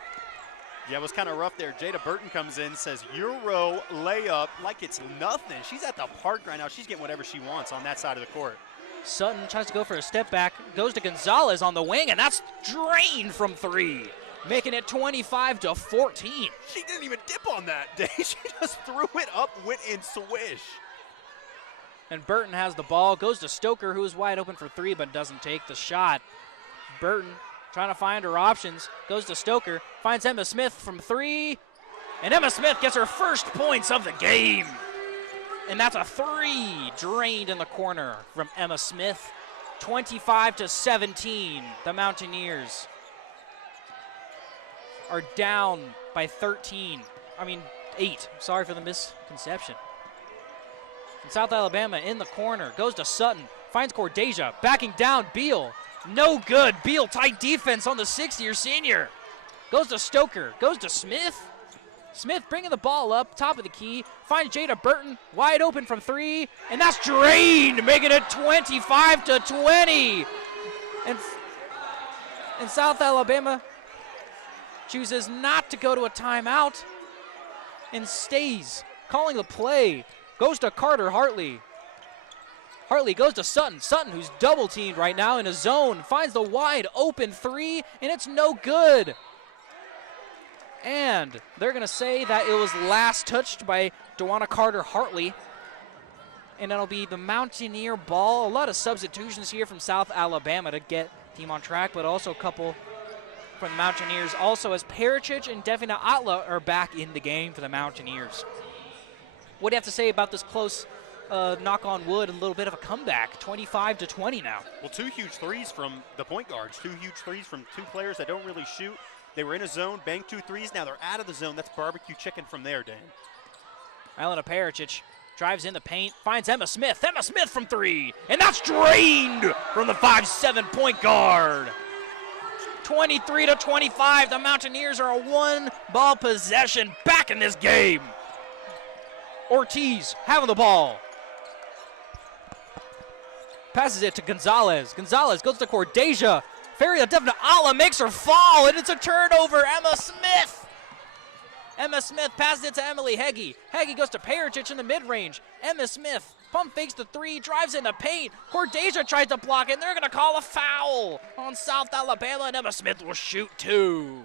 Yeah, it was kind of rough there. Jada Burton comes in, says Euro layup like it's nothing. She's at the park right now. She's getting whatever she wants on that side of the court. Sutton tries to go for a step back, goes to Gonzalez on the wing, and that's drained from 3, making it 25-14. She didn't even dip on that day. She just threw it up, went in swish. And Burton has the ball, goes to Stoker, who is wide open for 3 but doesn't take the shot. Burton trying to find her options, goes to Stoker, finds Emma Smith from 3, and Emma Smith gets her first points of the game. And that's a 3 drained in the corner from Emma Smith. 25-17, the Mountaineers are down by 8. Sorry for the misconception. And South Alabama in the corner, goes to Sutton, finds Cordeja, backing down Beal. No good. Beal, tight defense on the 6th-year senior. Goes to Stoker, goes to Smith. Smith bringing the ball up, top of the key, finds Jada Burton, wide open from 3, and that's drained, making it 25-20. And South Alabama chooses not to go to a timeout and stays calling the play. Goes to Carter Hartley. Hartley goes to Sutton. Sutton, who's double teamed right now in a zone, finds the wide open 3, and it's no good. And they're going to say that it was last touched by Dewana Carter-Hartley. And it'll be the Mountaineer ball. A lot of substitutions here from South Alabama to get team on track, but also a couple from the Mountaineers. Also, as Pericic and Devina Atla are back in the game for the Mountaineers. What do you have to say about this close knock on wood, a little bit of a comeback, 25-20 now? Well, 2 huge threes from the point guards, 2 huge threes from 2 players that don't really shoot. They were in a zone, banged 2 threes. Now they're out of the zone. That's barbecue chicken from there, Dan. Elena Pericic drives in the paint, finds Emma Smith. Emma Smith from 3, and that's drained from the 5'7" point guard. 23-25, the Mountaineers are a 1-ball possession back in this game. Ortiz having the ball. Passes it to Gonzalez. Gonzalez goes to Cordeja. Feria Devna Ala makes her fall, and it's a turnover. Emma Smith. Emma Smith passes it to Emily Heggie. Heggie goes to Pericic in the mid-range. Emma Smith pump fakes the 3, drives in the paint. Cordeja tries to block it, and they're going to call a foul on South Alabama, and Emma Smith will shoot 2.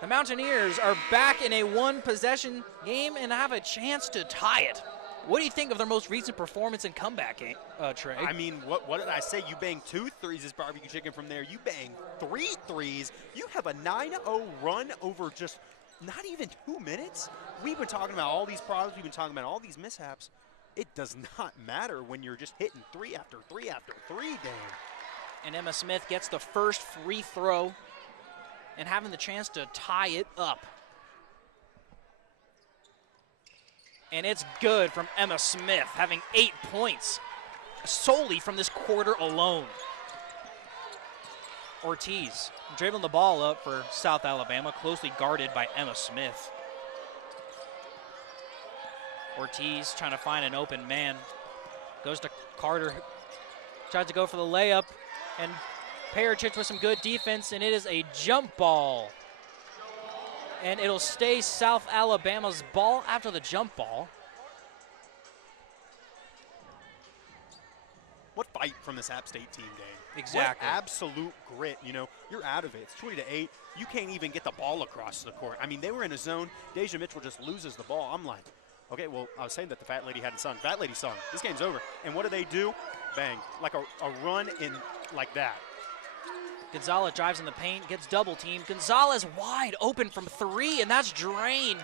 The Mountaineers are back in a 1-possession game and have a chance to tie it. What do you think of their most recent performance and comeback game, Trey? I mean, what did I say? You bang 2 threes as barbecue chicken from there. You bang 3 threes. You have a 9-0 run over just not even 2 minutes. We've been talking about all these problems. We've been talking about all these mishaps. It does not matter when you're just hitting 3 after 3 after 3, Dan. And Emma Smith gets the first free throw and having the chance to tie it up. And it's good from Emma Smith, having 8 points solely from this quarter alone. Ortiz dribbling the ball up for South Alabama, closely guarded by Emma Smith. Ortiz trying to find an open man. Goes to Carter, tries to go for the layup, and Pericic with some good defense, and it is a jump ball. And it'll stay South Alabama's ball after the jump ball. What fight from this App State team, Dane? Exactly. What absolute grit. You know, you're out of it. It's 20-8. You can't even get the ball across the court. I mean, they were in a zone. Deja Mitchell just loses the ball. I'm like, okay, well, I was saying that the fat lady hadn't sung. Fat lady sung. This game's over. And what do? Bang. Like a run in like that. Gonzalez drives in the paint, gets double teamed. Gonzalez wide open from 3, and that's drained.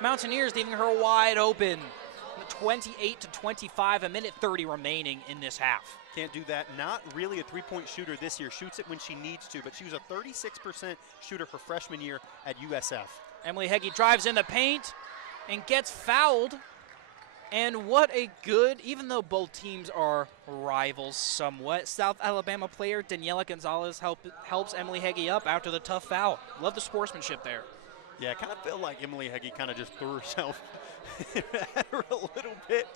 Mountaineers leaving her wide open. 28-25, a minute 30 remaining in this half. Can't do that. Not really a three-point shooter this year. Shoots it when she needs to, but she was a 36% shooter her freshman year at USF. Emily Heggie drives in the paint and gets fouled. And what a good, even though both teams are rivals somewhat, South Alabama player Daniela Gonzalez helps Emily Heggie up after the tough foul. Love the sportsmanship there. Yeah, I kind of feel like Emily Heggie kind of just threw herself at her a little bit.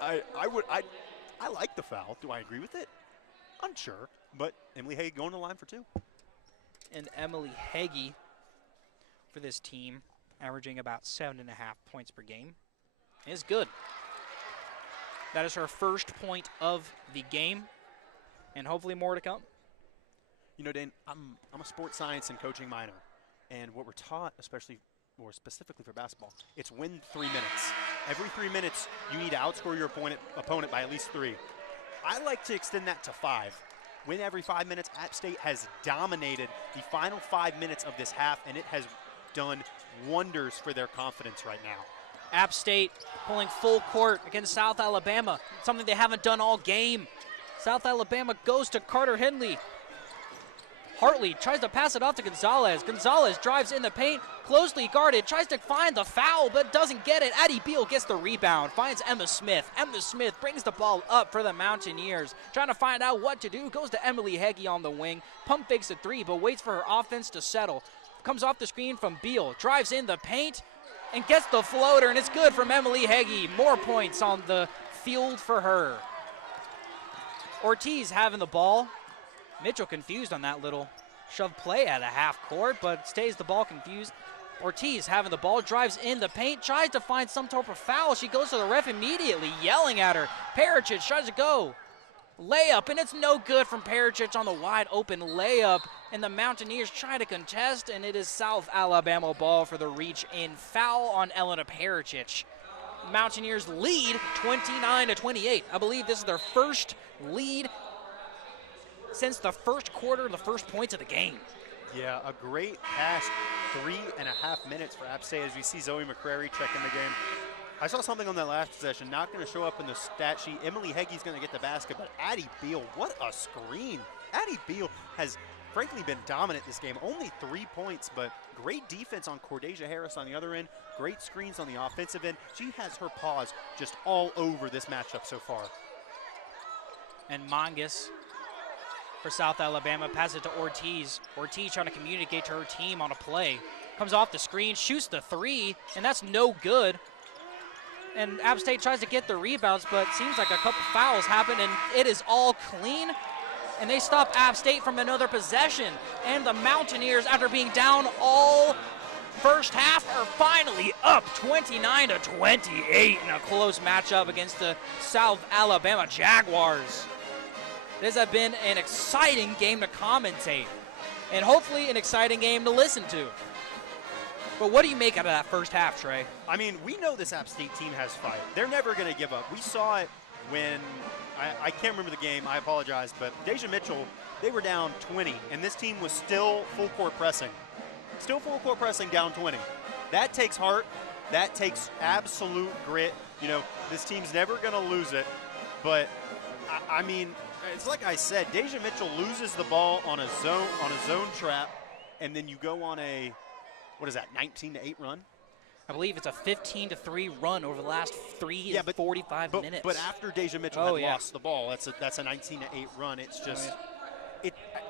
I like the foul. Do I agree with it? Unsure. But Emily Heggie going to the line for 2. And Emily Heggie for this team, averaging about 7.5 points per game, is good. That is her first point of the game, and hopefully more to come. You know, Dan, I'm a sports science and coaching minor, and what we're taught, especially or specifically for basketball, it's win 3 minutes. Every 3 minutes, you need to outscore your opponent by at least 3. I like to extend that to 5. Win every 5 minutes. App State has dominated the final 5 minutes of this half, and it has done wonders for their confidence right now. App State pulling full court against South Alabama, something they haven't done all game. South Alabama goes to Carter Henley. Hartley tries to pass it off to Gonzalez. Gonzalez drives in the paint, closely guarded, tries to find the foul, but doesn't get it. Addie Beal gets the rebound, finds Emma Smith. Emma Smith brings the ball up for the Mountaineers. Trying to find out what to do, goes to Emily Heggie on the wing. Pump fakes a 3, but waits for her offense to settle. Comes off the screen from Beal, drives in the paint, and gets the floater, and it's good from Emily Heggie. More points on the field for her. Ortiz having the ball. Mitchell confused on that little shove play at a half court, but stays the ball confused. Ortiz having the ball, drives in the paint, tries to find some type of foul. She goes to the ref immediately, yelling at her. Pericic tries to go. layup, and it's no good from Pericic on the wide open layup, and the Mountaineers try to contest, and it is South Alabama ball for the reach in. Foul on Elena Pericic. Mountaineers lead 29-28. I believe this is their first lead since the first quarter, the first points of the game. Yeah, a great past 3.5 minutes for App State as we see Zoe McCrary checking the game. I saw something on that last possession, not going to show up in the stat sheet. Emily Hegge's going to get the basket, but Addie Beal, what a screen. Addie Beal has frankly been dominant this game. Only 3 points, but great defense on Cordesia Harris on the other end. Great screens on the offensive end. She has her paws just all over this matchup so far. And Mongus for South Alabama passes it to Ortiz. Ortiz trying to communicate to her team on a play. Comes off the screen, shoots the three, and that's no good. And App State tries to get the rebounds, but seems like a couple fouls happen, and it is all clean. And they stop App State from another possession. And the Mountaineers, after being down all first half, are finally up 29-28 in a close matchup against the South Alabama Jaguars. This has been an exciting game to commentate, and hopefully an exciting game to listen to. But what do you make out of that first half, Trey? I mean, we know this App State team has fight. They're never going to give up. We saw it when, I can't remember the game, I apologize, but Deja Mitchell, they were down 20, and this team was still full court pressing. Still full court pressing down 20. That takes heart. That takes absolute grit. You know, this team's never going to lose it. But, I mean, it's like I said, Deja Mitchell loses the ball on a zone trap, and then you go on a, what is that, 19-8 run? I believe it's a 15-3 run over the last 45 minutes. But after Deja Mitchell had lost the ball, that's a 19-8 run. It's just,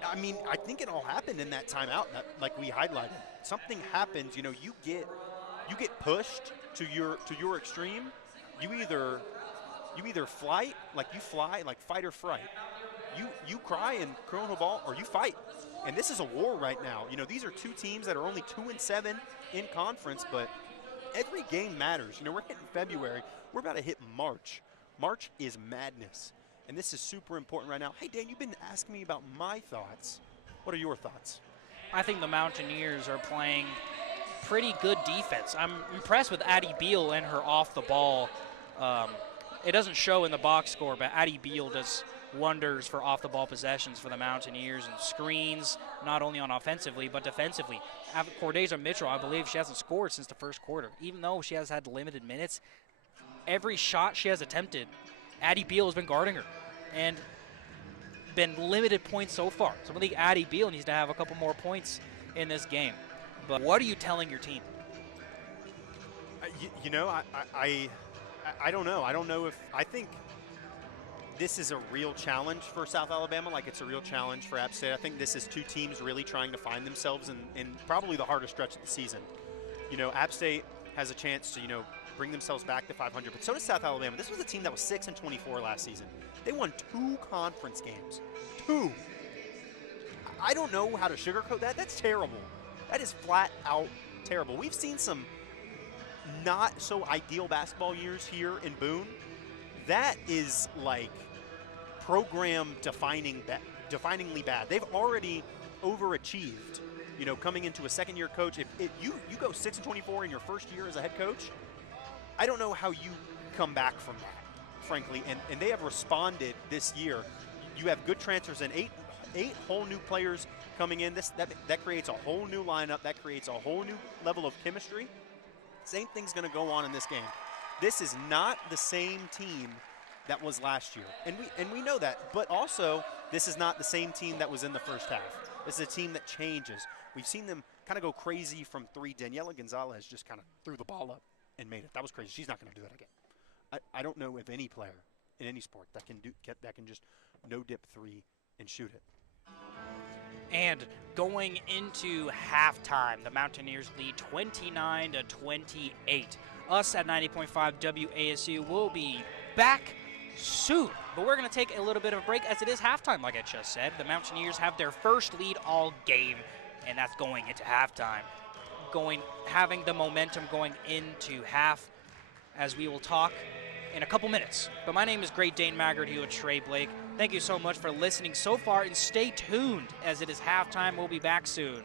I mean, I think it all happened in that timeout, like we highlighted. Something happens, you know, you get pushed to your extreme. You either fly, like fight or fright. You cry and curl the ball, or you fight. And this is a war right now. You know, these are two teams that are only 2-7 in conference, but every game matters. You know, we're hitting February. We're about to hit March. March is madness. And this is super important right now. Hey, Dan, you've been asking me about my thoughts. What are your thoughts? I think the Mountaineers are playing pretty good defense. I'm impressed with Addie Beal and her off the ball. It doesn't show in the box score, but Addie Beal does wonders for off-the-ball possessions for the Mountaineers and screens, not only on offensively but defensively. Cordesia Mitchell, I believe she hasn't scored since the first quarter. Even though she has had limited minutes, every shot she has attempted, Addie Beal has been guarding her and been limited points so far. So I think Addie Beal needs to have a couple more points in this game. But what are you telling your team? You know, I don't know. I don't know if – I think this is a real challenge for South Alabama, like it's a real challenge for App State. I think this is two teams really trying to find themselves in probably the hardest stretch of the season. You know, App State has a chance to, you know, bring themselves back to 500, but so does South Alabama. This was a team that was 6-24 last season. They won 2 conference games. 2. I don't know how to sugarcoat that. That's terrible. That is flat out terrible. We've seen some not so ideal basketball years here in Boone. That is like program definingly bad. They've already overachieved, you know, coming into a second-year coach. If you go 6-24 in your first year as a head coach, I don't know how you come back from that, frankly. And they have responded this year. You have good transfers and eight whole new players coming in. That creates a whole new lineup. That creates a whole new level of chemistry. Same thing's going to go on in this game. This is not the same team that was last year, and we know that. But also, this is not the same team that was in the first half. This is a team that changes. We've seen them kind of go crazy from 3. Daniela Gonzalez just kind of threw the ball up and made it. That was crazy. She's not going to do that again. I don't know of any player in any sport that can just no dip 3 and shoot it. And going into halftime, the Mountaineers lead 29-28. Us at 90.5 WASU will be back soon, but we're going to take a little bit of a break as it is halftime, like I just said. The Mountaineers have their first lead all game, and that's going into halftime. Having the momentum going into half, as we will talk in a couple minutes. But my name is Great Dane Maggard here with Trey Blake. Thank you so much for listening so far, and stay tuned as it is halftime. We'll be back soon.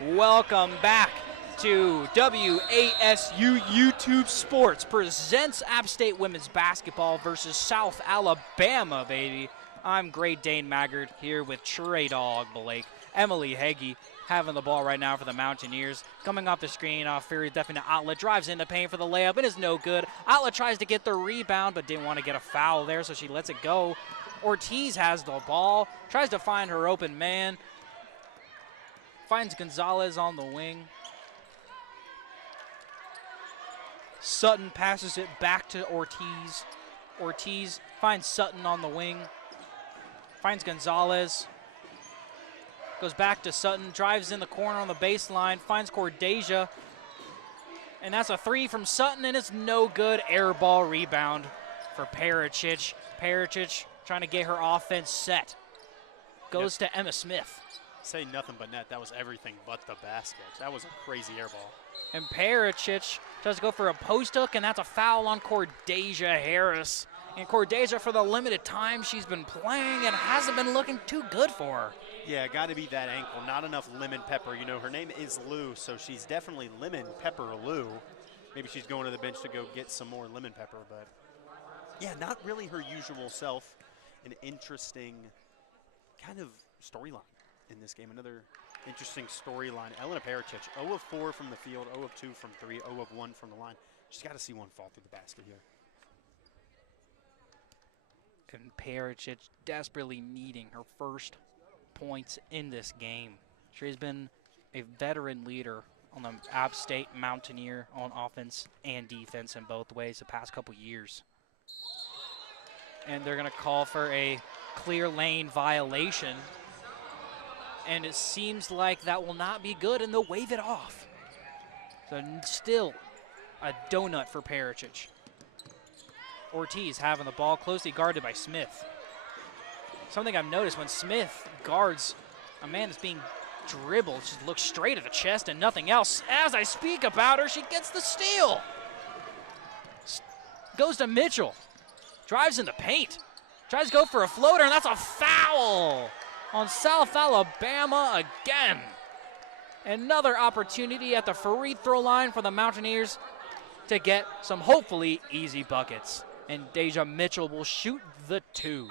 Welcome back to WASU YouTube Sports presents App State Women's Basketball versus South Alabama, baby. I'm Great Dane Maggard here with Trey Dog Blake. Emily Heggie having the ball right now for the Mountaineers. Coming off the screen off very definite outlet, drives in the paint for the layup. It is no good. Outlet tries to get the rebound but didn't want to get a foul there, so she lets it go. Ortiz has the ball, tries to find her open man. Finds Gonzalez on the wing. Sutton passes it back to Ortiz. Ortiz finds Sutton on the wing. Finds Gonzalez. Goes back to Sutton. Drives in the corner on the baseline. Finds Cordeja. And that's a three from Sutton, and it's no good. Air ball rebound for Pericic. Pericic trying to get her offense set. Goes to Emma Smith. Say nothing but net. That was everything but the basket. That was a crazy air ball. And Pericic tries to go for a post hook, and that's a foul on Cordeja Harris. And Cordeja, for the limited time she's been playing, and hasn't been looking too good for her. Yeah, got to be that ankle. Not enough lemon pepper. You know, her name is Lou, so she's definitely lemon pepper Lou. Maybe she's going to the bench to go get some more lemon pepper, but yeah, not really her usual self. An interesting kind of storyline in this game. Another interesting storyline. Elena Pericic, 0 of 4 from the field, 0 of 2 from 3, 0 of 1 from the line. She's got to see one fall through the basket here. And Pericic desperately needing her first points in this game. She's been a veteran leader on the App State Mountaineer on offense and defense in both ways the past couple years. And they're going to call for a clear lane violation. And it seems like that will not be good, and they'll wave it off. So still a donut for Pericic. Ortiz having the ball, closely guarded by Smith. Something I've noticed when Smith guards a man that's being dribbled, she looks straight at the chest and nothing else. As I speak about her, she gets the steal. Goes to Mitchell. Drives in the paint. Tries to go for a floater, and that's a foul on South Alabama again. Another opportunity at the free throw line for the Mountaineers to get some hopefully easy buckets. And Deja Mitchell will shoot the 2.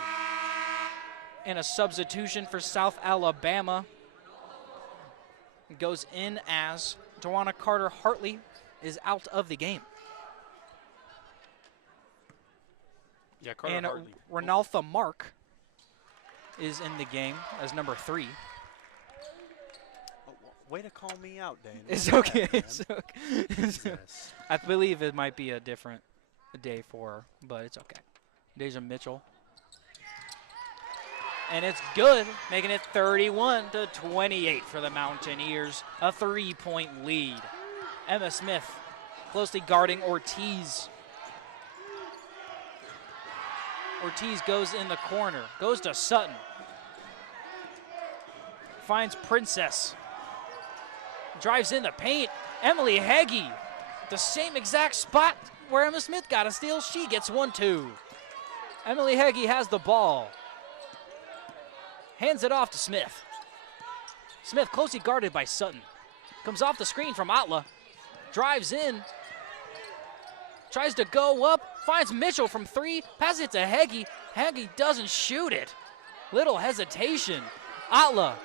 And a substitution for South Alabama goes in as Tawana Carter-Hartley is out of the game. Yeah, Carter-Hartley. And Renaltha Mark is in the game as number 3. Oh, way to call me out, Dane. It's okay. It's okay. Jesus. I believe it might be a different day for her, but it's okay. Deja Mitchell. And it's good, making it 31-28 for the Mountaineers. A 3-point lead. Emma Smith closely guarding Ortiz. Ortiz goes in the corner, goes to Sutton. Finds Princess. Drives in the paint. Emily Heggie, the same exact spot where Emma Smith got a steal. She gets 1 too. Emily Heggie has the ball. Hands it off to Smith. Smith closely guarded by Sutton. Comes off the screen from Atla. Drives in. Tries to go up. Finds Mitchell from 3. Passes it to Heggie. Heggie doesn't shoot it. Little hesitation. Atla.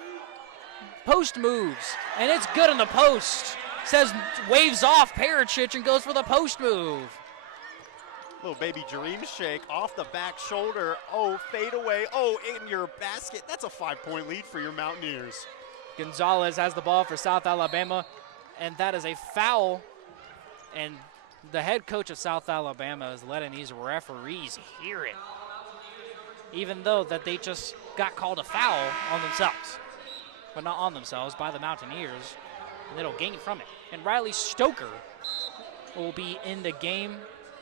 Post moves. And it's good in the post. Says waves off Pericic and goes for the post move. Little baby dream shake off the back shoulder. Oh, fade away. Oh, in your basket. That's a 5-point lead for your Mountaineers. Gonzalez has the ball for South Alabama, and that is a foul. And the head coach of South Alabama is letting these referees hear it, even though that they just got called a foul on themselves, but not on themselves, by the Mountaineers, and it'll gain from it. And Riley Stoker will be in the game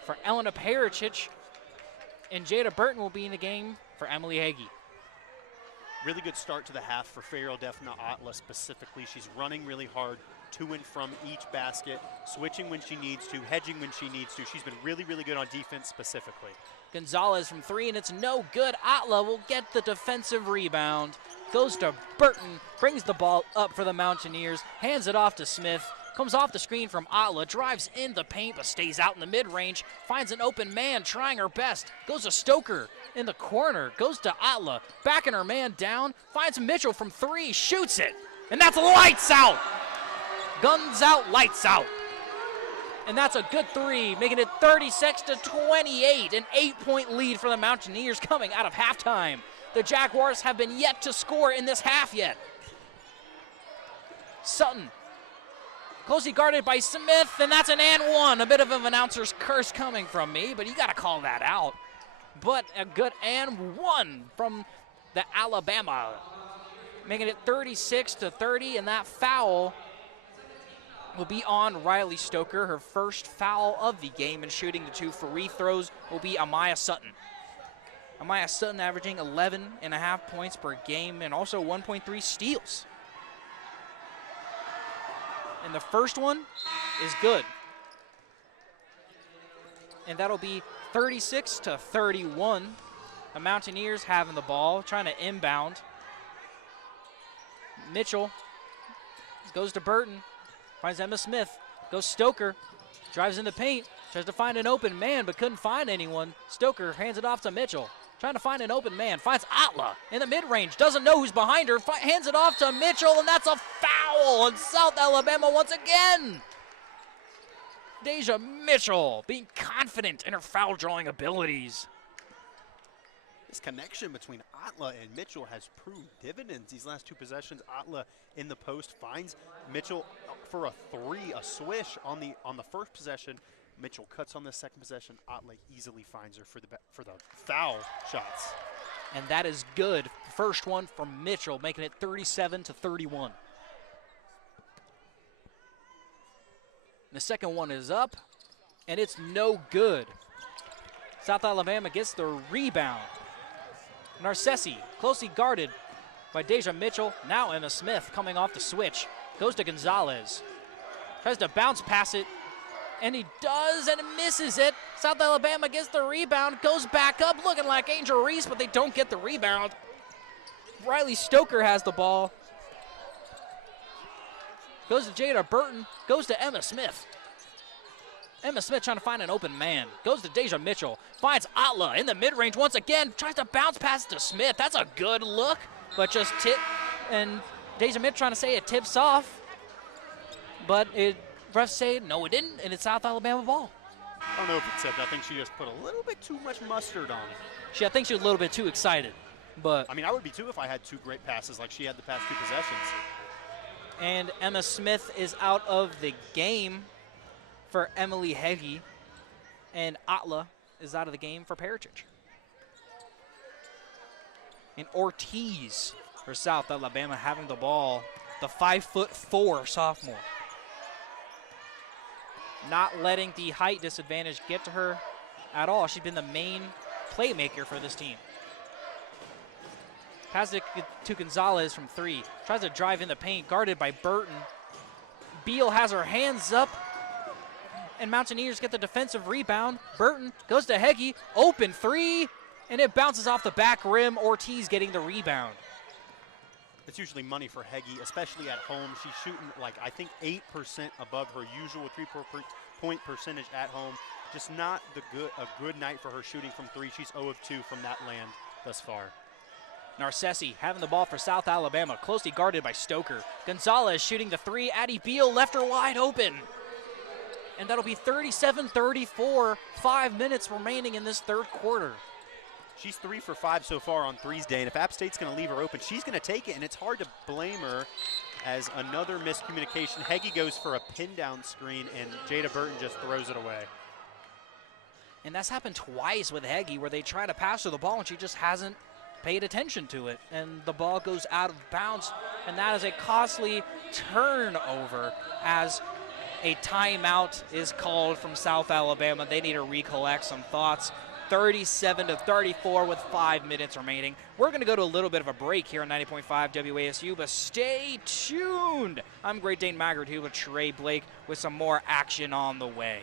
for Elena Pericic, and Jada Burton will be in the game for Emily Heggie. Really good start to the half for Farrell Defna Atla specifically. She's running really hard to and from each basket, switching when she needs to, hedging when she needs to. She's been really, really good on defense specifically. Gonzalez from 3, and it's no good. Atla will get the defensive rebound, goes to Burton, brings the ball up for the Mountaineers, hands it off to Smith, comes off the screen from Atla, drives in the paint but stays out in the mid-range, finds an open man, trying her best, goes to Stoker in the corner, goes to Atla, backing her man down, finds Mitchell from 3, shoots it, and that's lights out! Guns out, lights out. And that's a good 3, making it 36-28, an 8-point lead for the Mountaineers coming out of halftime. The Jaguars have been yet to score in this half yet. Sutton, closely guarded by Smith, and that's an and one. A bit of an announcer's curse coming from me, but you gotta call that out. But a good and one from the Alabama, making it 36-30, and that foul will be on Riley Stoker. Her first foul of the game, and shooting the 2 free throws will be Amaya Sutton. Amaya Sutton averaging 11.5 points per game and also 1.3 steals. And the first one is good. And that'll be 36-31. The Mountaineers having the ball, trying to inbound. Mitchell goes to Burton. Finds Emma Smith, goes Stoker, drives in the paint, tries to find an open man but couldn't find anyone. Stoker hands it off to Mitchell, trying to find an open man, finds Atla in the mid-range, doesn't know who's behind her, hands it off to Mitchell, and that's a foul on South Alabama once again. Deja Mitchell being confident in her foul drawing abilities. This connection between Atla and Mitchell has proved dividends these last 2 possessions. Atla in the post finds Mitchell for a 3, a swish on the first possession. Mitchell cuts on the second possession. Atla easily finds her for the foul shots. And that is good. First one from Mitchell, making it 37-31. The second one is up, and it's no good. South Alabama gets the rebound. Narcessi, closely guarded by Deja Mitchell. Now Emma Smith coming off the switch. Goes to Gonzalez. Tries to bounce pass it, and he does, and misses it. South Alabama gets the rebound, goes back up, looking like Angel Reese, but they don't get the rebound. Riley Stoker has the ball. Goes to Jada Burton, goes to Emma Smith. Emma Smith trying to find an open man. Goes to Deja Mitchell. Finds Atla in the mid-range once again. Tries to bounce pass to Smith. That's a good look, but just tip. And Deja Mitchell trying to say it tips off. But refs say no, it didn't, and it's South Alabama ball. I don't know if it said that. I think she just put a little bit too much mustard on it. I think she was a little bit too excited. But I mean, I would be too if I had 2 great passes like she had the past 2 possessions. And Emma Smith is out of the game for Emily Heggie, and Atla is out of the game for Parachich. And Ortiz for South Alabama having the ball, the 5'4" sophomore. Not letting the height disadvantage get to her at all. She's been the main playmaker for this team. Pass it to Gonzalez from 3. Tries to drive in the paint, guarded by Burton. Beal has her hands up, and Mountaineers get the defensive rebound. Burton goes to Heggie, open 3, and it bounces off the back rim. Ortiz getting the rebound. It's usually money for Heggie, especially at home. She's shooting like, I think, 8% above her usual 3-point percentage at home. Just not a good night for her shooting from 3. She's 0 of 2 from that land thus far. Narcessi having the ball for South Alabama, closely guarded by Stoker. Gonzalez shooting the 3. Addie Beal left her wide open. And that'll be 37-34, 5 minutes remaining in this third quarter. She's 3 for 5 so far on threes day, and if App State's going to leave her open, she's going to take it, and it's hard to blame her as another miscommunication. Heggie goes for a pin-down screen, and Jada Burton just throws it away. And that's happened twice with Heggie, where they try to pass her the ball, and she just hasn't paid attention to it, and the ball goes out of bounds, and that is a costly turnover as a timeout is called from South Alabama. They need to recollect some thoughts. 37-34 with 5 minutes remaining. We're going to go to a little bit of a break here on 90.5 WASU, but stay tuned. I'm Great Dane Maggard here with Trey Blake with some more action on the way.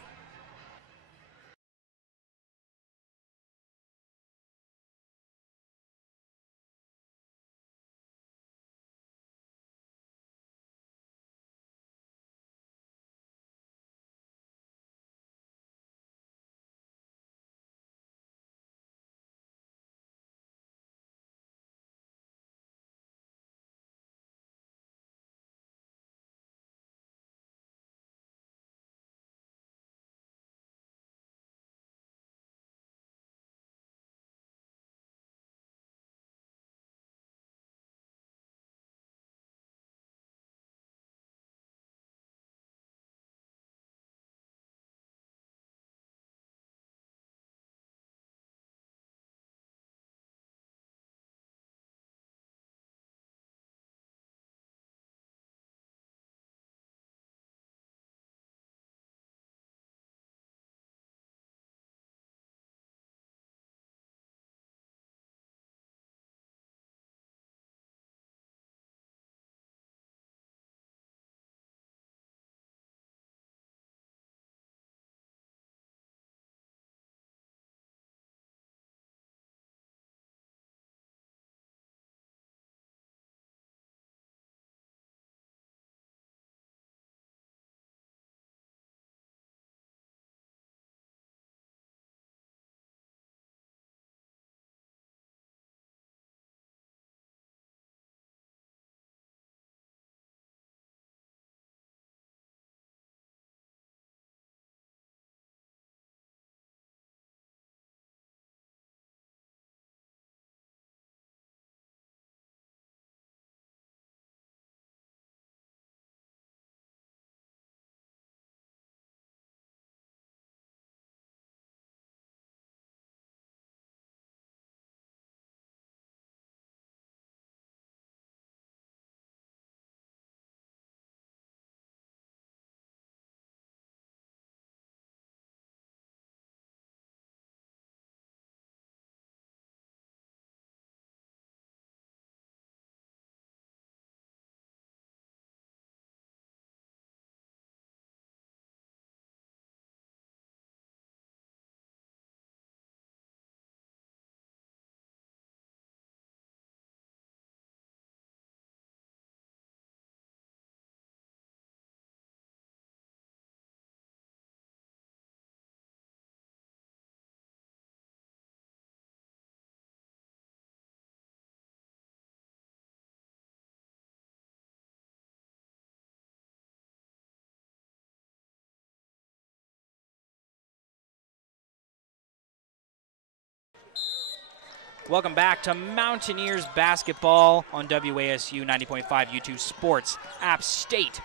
Welcome back to Mountaineers basketball on WASU 90.5 U2 Sports. App State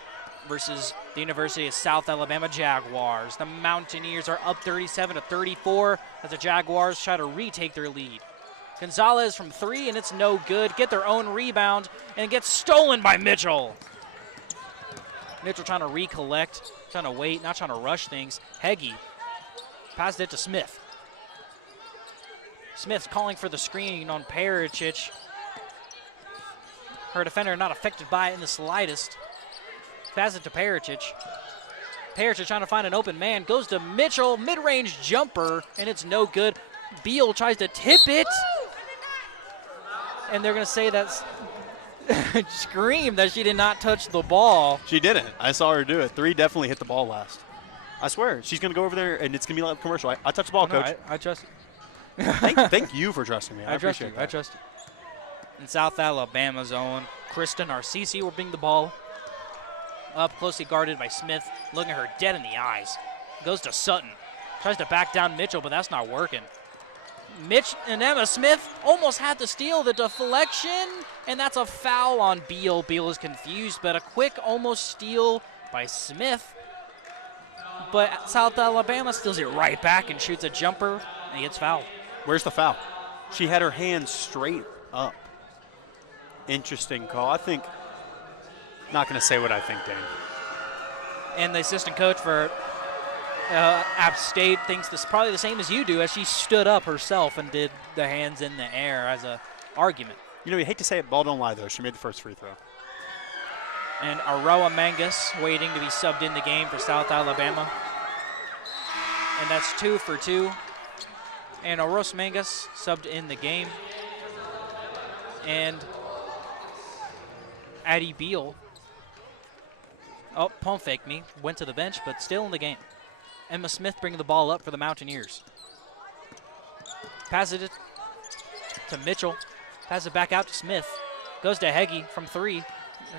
versus the University of South Alabama Jaguars. The Mountaineers are up 37-34 as the Jaguars try to retake their lead. Gonzalez from 3, and it's no good. Get their own rebound, and it gets stolen by Mitchell. Mitchell trying to recollect, trying to wait, not trying to rush things. Heggie passed it to Smith. Smith's calling for the screen on Pericic. Her defender not affected by it in the slightest. Pass it to Pericic. Pericic trying to find an open man. Goes to Mitchell. Mid-range jumper, and it's no good. Beal tries to tip it. And they're going to say that's scream that she did not touch the ball. She didn't. I saw her do it. 3 definitely hit the ball last. I swear. She's going to go over there, and it's going to be like a commercial. I touched the ball, Coach. I trust you. Thank you for trusting me. I trust you. appreciate that. I trust you. In South Alabama zone, Kristen Narcisi will bring the ball up, closely guarded by Smith, looking at her dead in the eyes. Goes to Sutton. Tries to back down Mitchell, but that's not working. Mitch and Emma Smith almost had to steal the deflection, and that's a foul on Beal. Beal is confused, but a quick almost steal by Smith. But South Alabama steals it right back and shoots a jumper, and he gets fouled. Where's the foul? She had her hands straight up. Interesting call. I think, not going to say what I think, Dane. And the assistant coach for App State thinks this is probably the same as you do, as she stood up herself and did the hands in the air as a argument. You know, you hate to say it, ball don't lie, though. She made the first free throw. And Aroa Mangus waiting to be subbed in the game for South Alabama. And that's 2 for 2. And Aroa Mangus subbed in the game. And Addie Beal, pump faked me, went to the bench, but still in the game. Emma Smith bringing the ball up for the Mountaineers. Passes it to Mitchell. Passes it back out to Smith. Goes to Heggie from 3.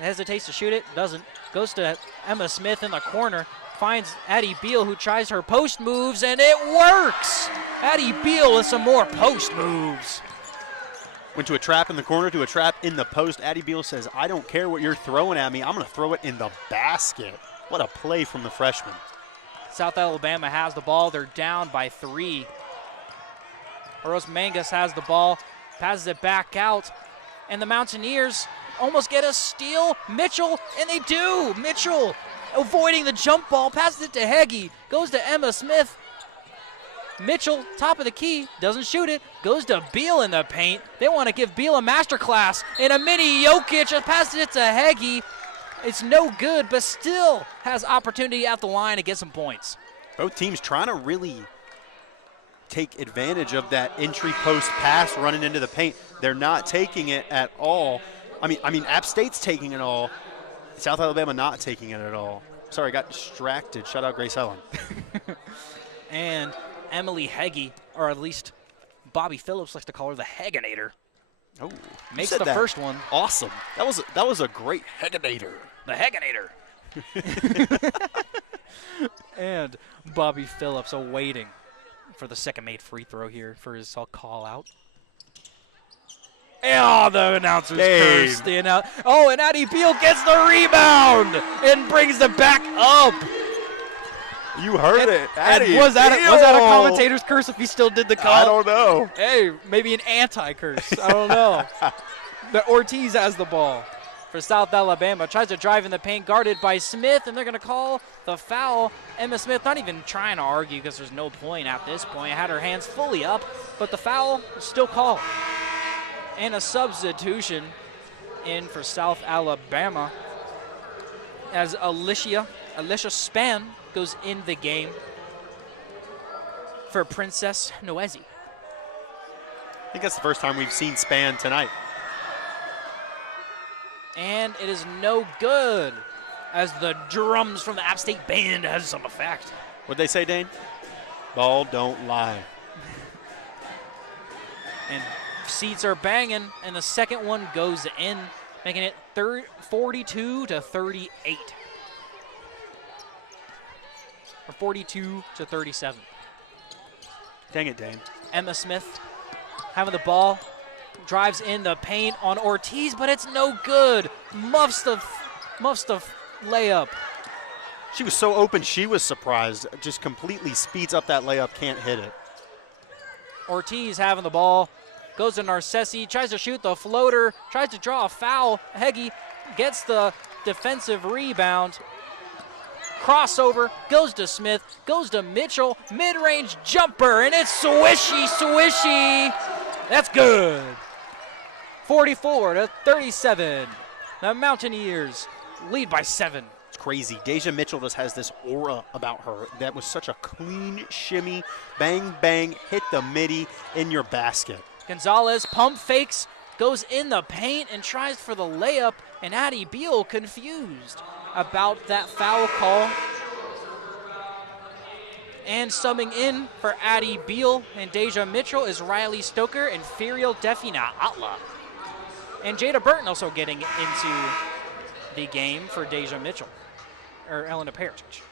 Hesitates to shoot it, doesn't. Goes to Emma Smith in the corner. Finds Addie Beal, who tries her post moves, and it works! Addie Beal with some more post moves. Went to a trap in the corner, to a trap in the post. Addie Beal says, I don't care what you're throwing at me. I'm going to throw it in the basket. What a play from the freshman. South Alabama has the ball. They're down by 3. Rose Mangus has the ball, passes it back out, and the Mountaineers almost get a steal. Mitchell, and they do. Mitchell avoiding the jump ball, passes it to Heggie, goes to Emma Smith. Mitchell, top of the key, doesn't shoot it, goes to Beal in the paint. They want to give Beal a masterclass, and a mini Jokic passes it to Heggie. It's no good, but still has opportunity at the line to get some points. Both teams trying to really take advantage of that entry post pass running into the paint. They're not taking it at all. I mean, App State's taking it all. South Alabama not taking it at all. Sorry, I got distracted. Shout out Grace Ellen. And Emily Heggie, or at least Bobby Phillips likes to call her the Hegginator. Oh, makes the first one. Awesome. That was a great Hegginator. The Hegginator. And Bobby Phillips awaiting for the second made free throw here for his call out. Oh, the announcer's cursed. And Addie Beal gets the rebound and brings it back up. You heard it. And was that a commentator's curse if he still did the call? I don't know. Hey, maybe an anti-curse. I don't know. The Ortiz has the ball for South Alabama. Tries to drive in the paint, guarded by Smith, and they're going to call the foul. Emma Smith not even trying to argue because there's no point at this point. Had her hands fully up, but the foul is still called. And a substitution in for South Alabama as Alicia Span goes in the game for Princess Noezi. I think that's the first time we've seen Span tonight. And it is no good as the drums from the App State band has some effect. What'd they say, Dane? Ball don't lie. And seats are banging, and the second one goes in, making it 42-38. Or 42-37. Dang it, Dane. Emma Smith having the ball, drives in the paint on Ortiz, but it's no good. Muffs the layup. She was so open, she was surprised. Just completely speeds up that layup, can't hit it. Ortiz having the ball, goes to Narcessi, tries to shoot the floater, tries to draw a foul. Heggie gets the defensive rebound. Crossover, goes to Smith, goes to Mitchell, mid-range jumper, and it's swishy. That's good. 44-37. The Mountaineers lead by 7. It's crazy. Deja Mitchell just has this aura about her. That was such a clean shimmy. Bang, bang, hit the midi in your basket. Gonzalez pump fakes, goes in the paint and tries for the layup, and Addie Beal confused about that foul call. And subbing in for Addie Beal and Deja Mitchell is Riley Stoker and Ferial Defina Atla. And Jada Burton also getting into the game for Deja Mitchell, or Elena Perisic.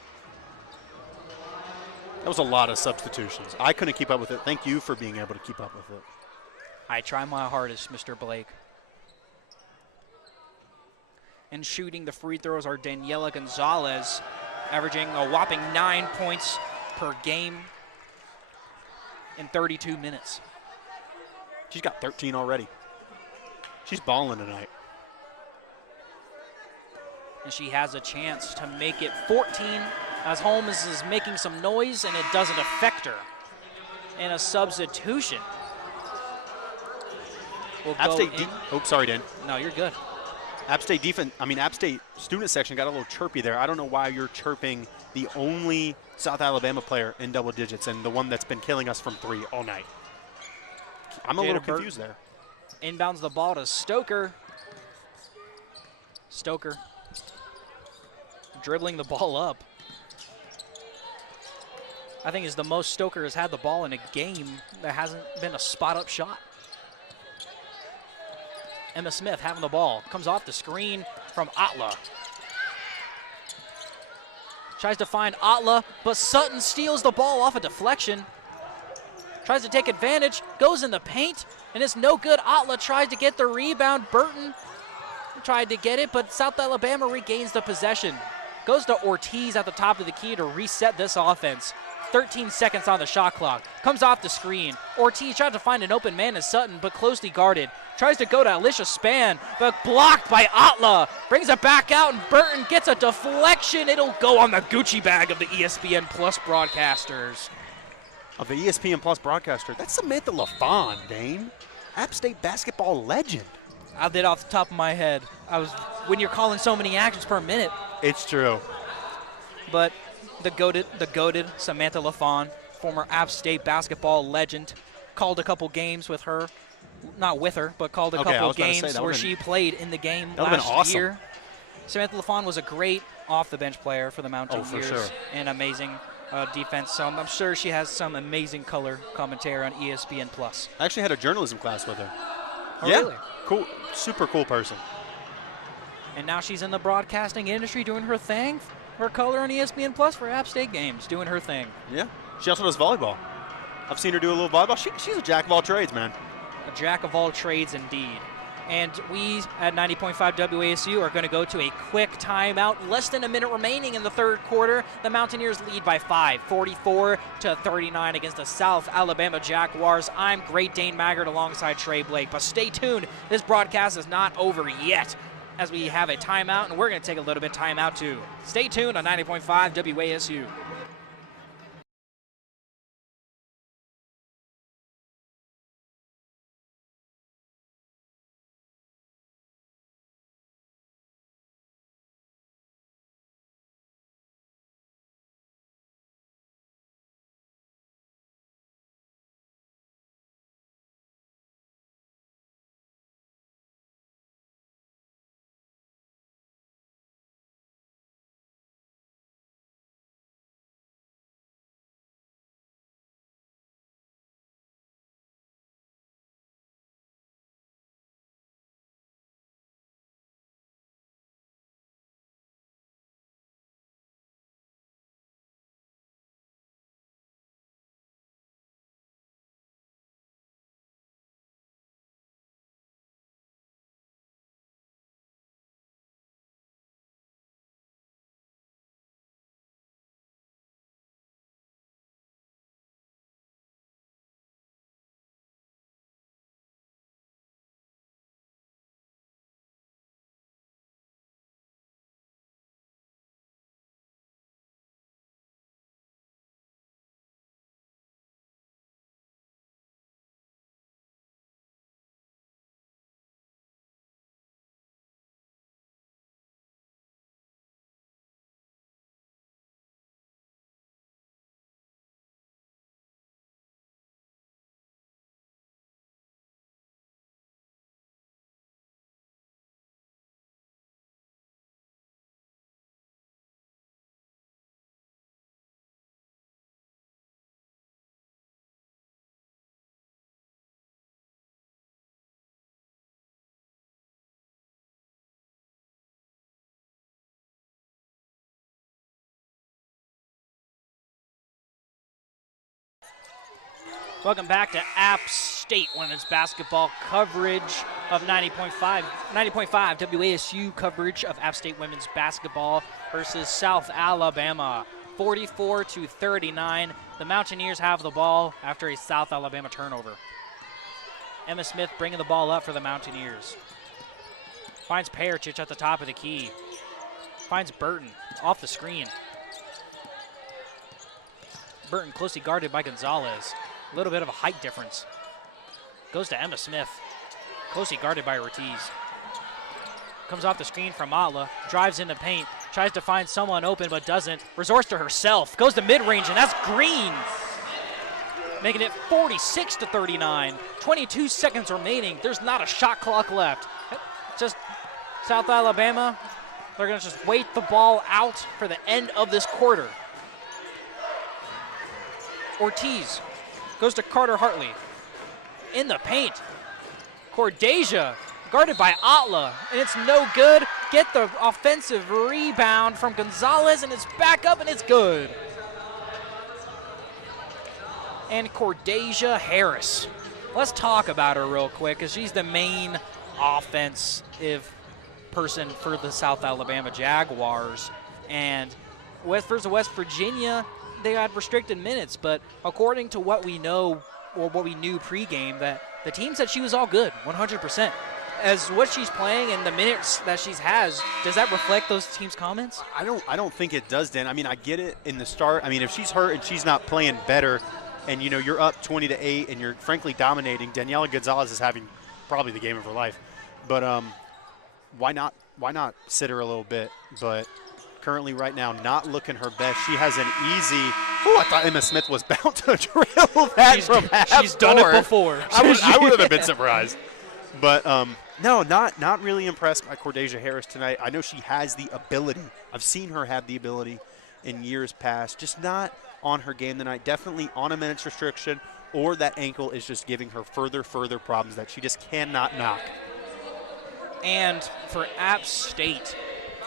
That was a lot of substitutions. I couldn't keep up with it. Thank you for being able to keep up with it. I try my hardest, Mr. Blake. And shooting the free throws are Daniela Gonzalez, averaging a whopping 9 points per game in 32 minutes. She's got 13 already. She's balling tonight. And she has a chance to make it 14 as Holmes is making some noise and it doesn't affect her. And a substitution will App go State in. oh, sorry, Dan. No, you're good. App State defense, App State student section got a little chirpy there. I don't know why you're chirping the only South Alabama player in double digits and the one that's been killing us from 3 all night. I'm a little confused there. Inbounds the ball to Stoker. Stoker dribbling the ball up. I think is the most Stoker has had the ball in a game that hasn't been a spot-up shot. Emma Smith having the ball. Comes off the screen from Atla. Tries to find Atla, but Sutton steals the ball off a deflection. Tries to take advantage, goes in the paint, and it's no good. Atla tries to get the rebound. Burton tried to get it, but South Alabama regains the possession. Goes to Ortiz at the top of the key to reset this offense. 13 seconds on the shot clock. Comes off the screen. Ortiz tried to find an open man as Sutton, but closely guarded. Tries to go to Alicia Span, but blocked by Atla. Brings it back out, and Burton gets a deflection. It'll go on the Gucci bag of the ESPN Plus broadcasters. Of the ESPN Plus broadcaster, that's Samantha LaFawn, Dane. App State basketball legend. I did off the top of my head. When you're calling so many actions per minute. It's true. But the goated Samantha LaFawn, former App State basketball legend, called a couple games with her. Not with her, but called a couple games where she played in the game last year. Samantha LaFawn was a great off-the-bench player for the Mountaineers. Oh, for sure. And amazing defense. So I'm sure she has some amazing color commentary on ESPN Plus. I actually had a journalism class with her. Oh, yeah, really? Cool, super cool person. And now she's in the broadcasting industry doing her thing. Her color on ESPN Plus for App State games, doing her thing. Yeah, she also does volleyball. I've seen her do a little volleyball. She's a jack of all trades, man. A jack of all trades indeed. And we at 90.5 WASU are going to go to a quick timeout. Less than a minute remaining in the third quarter. The Mountaineers lead by 5, 44-39 against the South Alabama Jaguars. I'm Great Dane Maggard alongside Trey Blake. But stay tuned. This broadcast is not over yet as we have a timeout, and we're going to take a little bit of timeout too. Stay tuned on 90.5 WASU. Welcome back to App State Women's Basketball coverage of 90.5 WASU coverage of App State Women's Basketball versus South Alabama. 44-39. The Mountaineers have the ball after a South Alabama turnover. Emma Smith bringing the ball up for the Mountaineers. Finds Pericic at the top of the key. Finds Burton off the screen. Burton closely guarded by Gonzalez. A little bit of a height difference. Goes to Emma Smith. Closely guarded by Ortiz. Comes off the screen from Atla. Drives into paint. Tries to find someone open but doesn't. Resorts to herself. Goes to mid-range and that's Green. Making it 46-39. 22 seconds remaining. There's not a shot clock left. Just South Alabama. They're going to just wait the ball out for the end of this quarter. Ortiz goes to Carter Hartley. In the paint. Cordeja guarded by Atla, and it's no good. Get the offensive rebound from Gonzalez, and it's back up, and it's good. And Cordeja Harris. Let's talk about her real quick, because she's the main offensive person for the South Alabama Jaguars. And versus West Virginia, they had restricted minutes, but according to what we know, or what we knew pregame, that the team said she was all good, 100%. As what she's playing and the minutes that she has, does that reflect those teams' comments? I don't think it does, Dan. I mean, I get it in the start. I mean, if she's hurt and she's not playing better, and you're up 20-8 and you're frankly dominating, Daniela Gonzalez is having probably the game of her life. But why not sit her a little bit? But currently right now not looking her best. She has an easy – I thought Emma Smith was bound to drill that from half She's done it before. I would have been surprised. But no, not really impressed by Cordeja Harris tonight. I know she has the ability. I've seen her have the ability in years past, just not on her game tonight. Definitely on a minutes restriction, or that ankle is just giving her further problems that she just cannot knock. And for App State,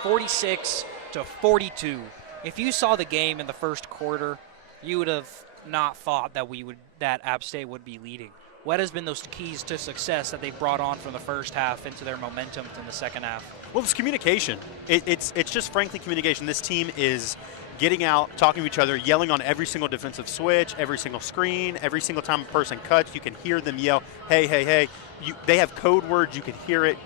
46-42. If you saw the game in the first quarter, you would have not thought that App State would be leading. What has been those keys to success that they've brought on from the first half into their momentum in the second half? Well, it's communication. It's just frankly communication. This team is getting out, talking to each other, yelling on every single defensive switch, every single screen, every single time a person cuts. You can hear them yell, hey, hey, hey. They have code words. You can hear it.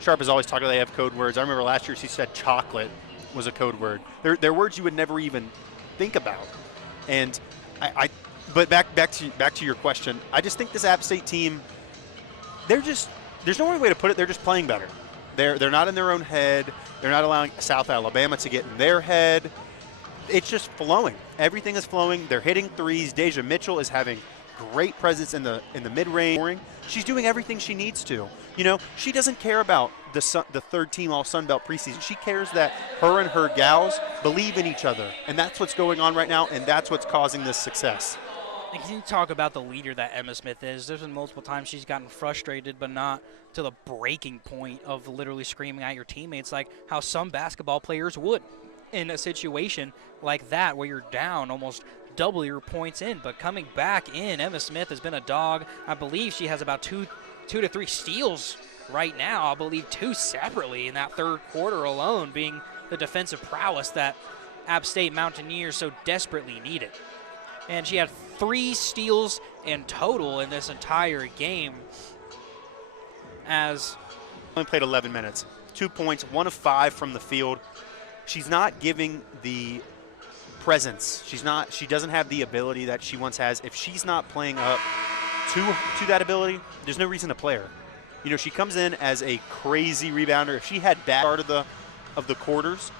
Sharp has always talked about they have code words. I remember last year she said chocolate was a code word. They're words you would never even think about. And but back to your question, I just think this App State team, there's no other way to put it. They're just playing better. They're not in their own head. They're not allowing South Alabama to get in their head. It's just flowing. Everything is flowing. They're hitting threes. Deja Mitchell is having great presence in the mid-range. She's doing everything she needs to. She doesn't care about the third team all Sun Belt preseason. She cares that her and her gals believe in each other, and that's what's going on right now, and that's what's causing this success. And can you talk about the leader that Emma Smith is? There's been multiple times she's gotten frustrated, but not to the breaking point of literally screaming at your teammates like how some basketball players would in a situation like that where you're down almost double your points in. But coming back in, Emma Smith has been a dog. I believe she has about two to three steals right now. I believe 2 separately in that third quarter alone, being the defensive prowess that App State Mountaineers so desperately needed. And she had 3 steals in total in this entire game. As only played 11 minutes, 2 points, 1 of 5 from the field. She's not giving the presence. She doesn't have the ability that she once has. If she's not playing up to that ability, there's no reason to play her. She comes in as a crazy rebounder. If she had bad part of the quarters,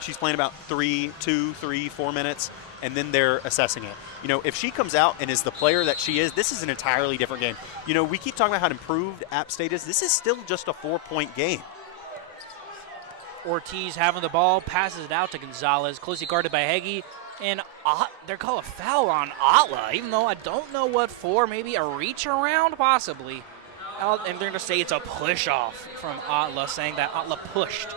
she's playing about 3, 4 minutes, and then they're assessing it. If she comes out and is the player that she is, this is an entirely different game. We keep talking about how improved App State is. This is still just a 4-point game. Ortiz having the ball, passes it out to Gonzalez, closely guarded by Heggie, and they're called a foul on Atla, even though I don't know what for, maybe a reach around, possibly. And they're going to say it's a push-off from Atla, saying that Atla pushed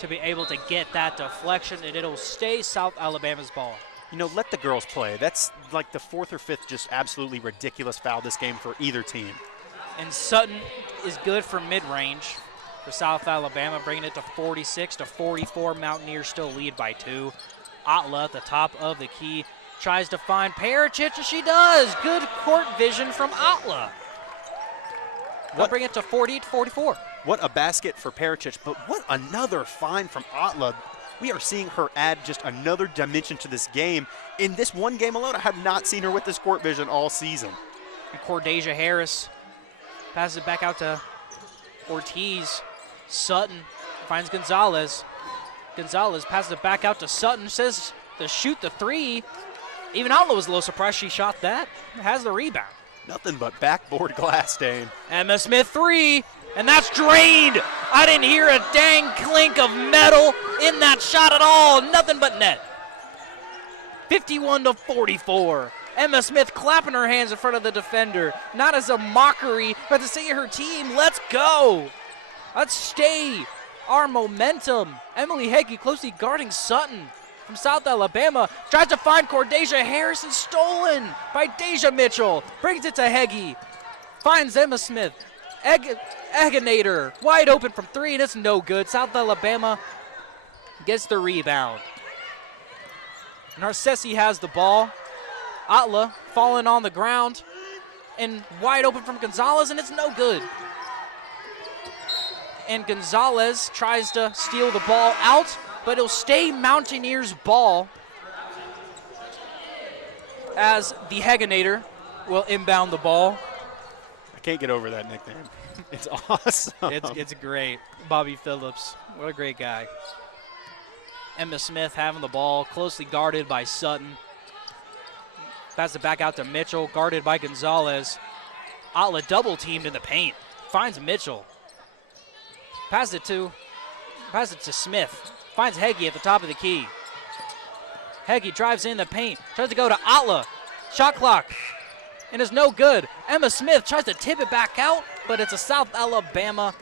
to be able to get that deflection, and it'll stay South Alabama's ball. let the girls play. That's like the 4th or 5th just absolutely ridiculous foul this game for either team. And Sutton is good for mid-range for South Alabama, bringing it to 46-44. Mountaineers still lead by 2. Atla at the top of the key tries to find Pericic, and she does. Good court vision from Atla. They'll bring it to 48-44. What a basket for Pericic, but what another find from Atla. We are seeing her add just another dimension to this game. In this one game alone, I have not seen her with this court vision all season. And Cordesia Harris passes it back out to Ortiz. Sutton finds Gonzalez. Gonzalez passes it back out to Sutton, says to shoot the 3. Even Atla was a little surprised she shot that. Has the rebound. Nothing but backboard glass, Dane. Emma Smith 3, and that's drained. I didn't hear a dang clink of metal in that shot at all. Nothing but net. 51-44. Emma Smith clapping her hands in front of the defender, not as a mockery, but to say to her team, let's go. Let's stay our momentum. Emily Heggie closely guarding Sutton from South Alabama. Tries to find Cordesia Harris, and stolen by Deja Mitchell. Brings it to Heggie. Finds Emma Smith. Eggenator wide open from 3, and it's no good. South Alabama gets the rebound. Narcessi has the ball. Atla falling on the ground and wide open from Gonzalez, and it's no good. And Gonzalez tries to steal the ball out, but it'll stay Mountaineers' ball as the Hegenator will inbound the ball. I can't get over that nickname. It's awesome. It's great. Bobby Phillips, what a great guy. Emma Smith having the ball, closely guarded by Sutton. Passes it back out to Mitchell, guarded by Gonzalez. Atla double teamed in the paint. Finds Mitchell. Passes it to Smith. Finds Heggie at the top of the key. Heggie drives in the paint. Tries to go to Atla. Shot clock. And it's no good. Emma Smith tries to tip it back out, but it's a South Alabama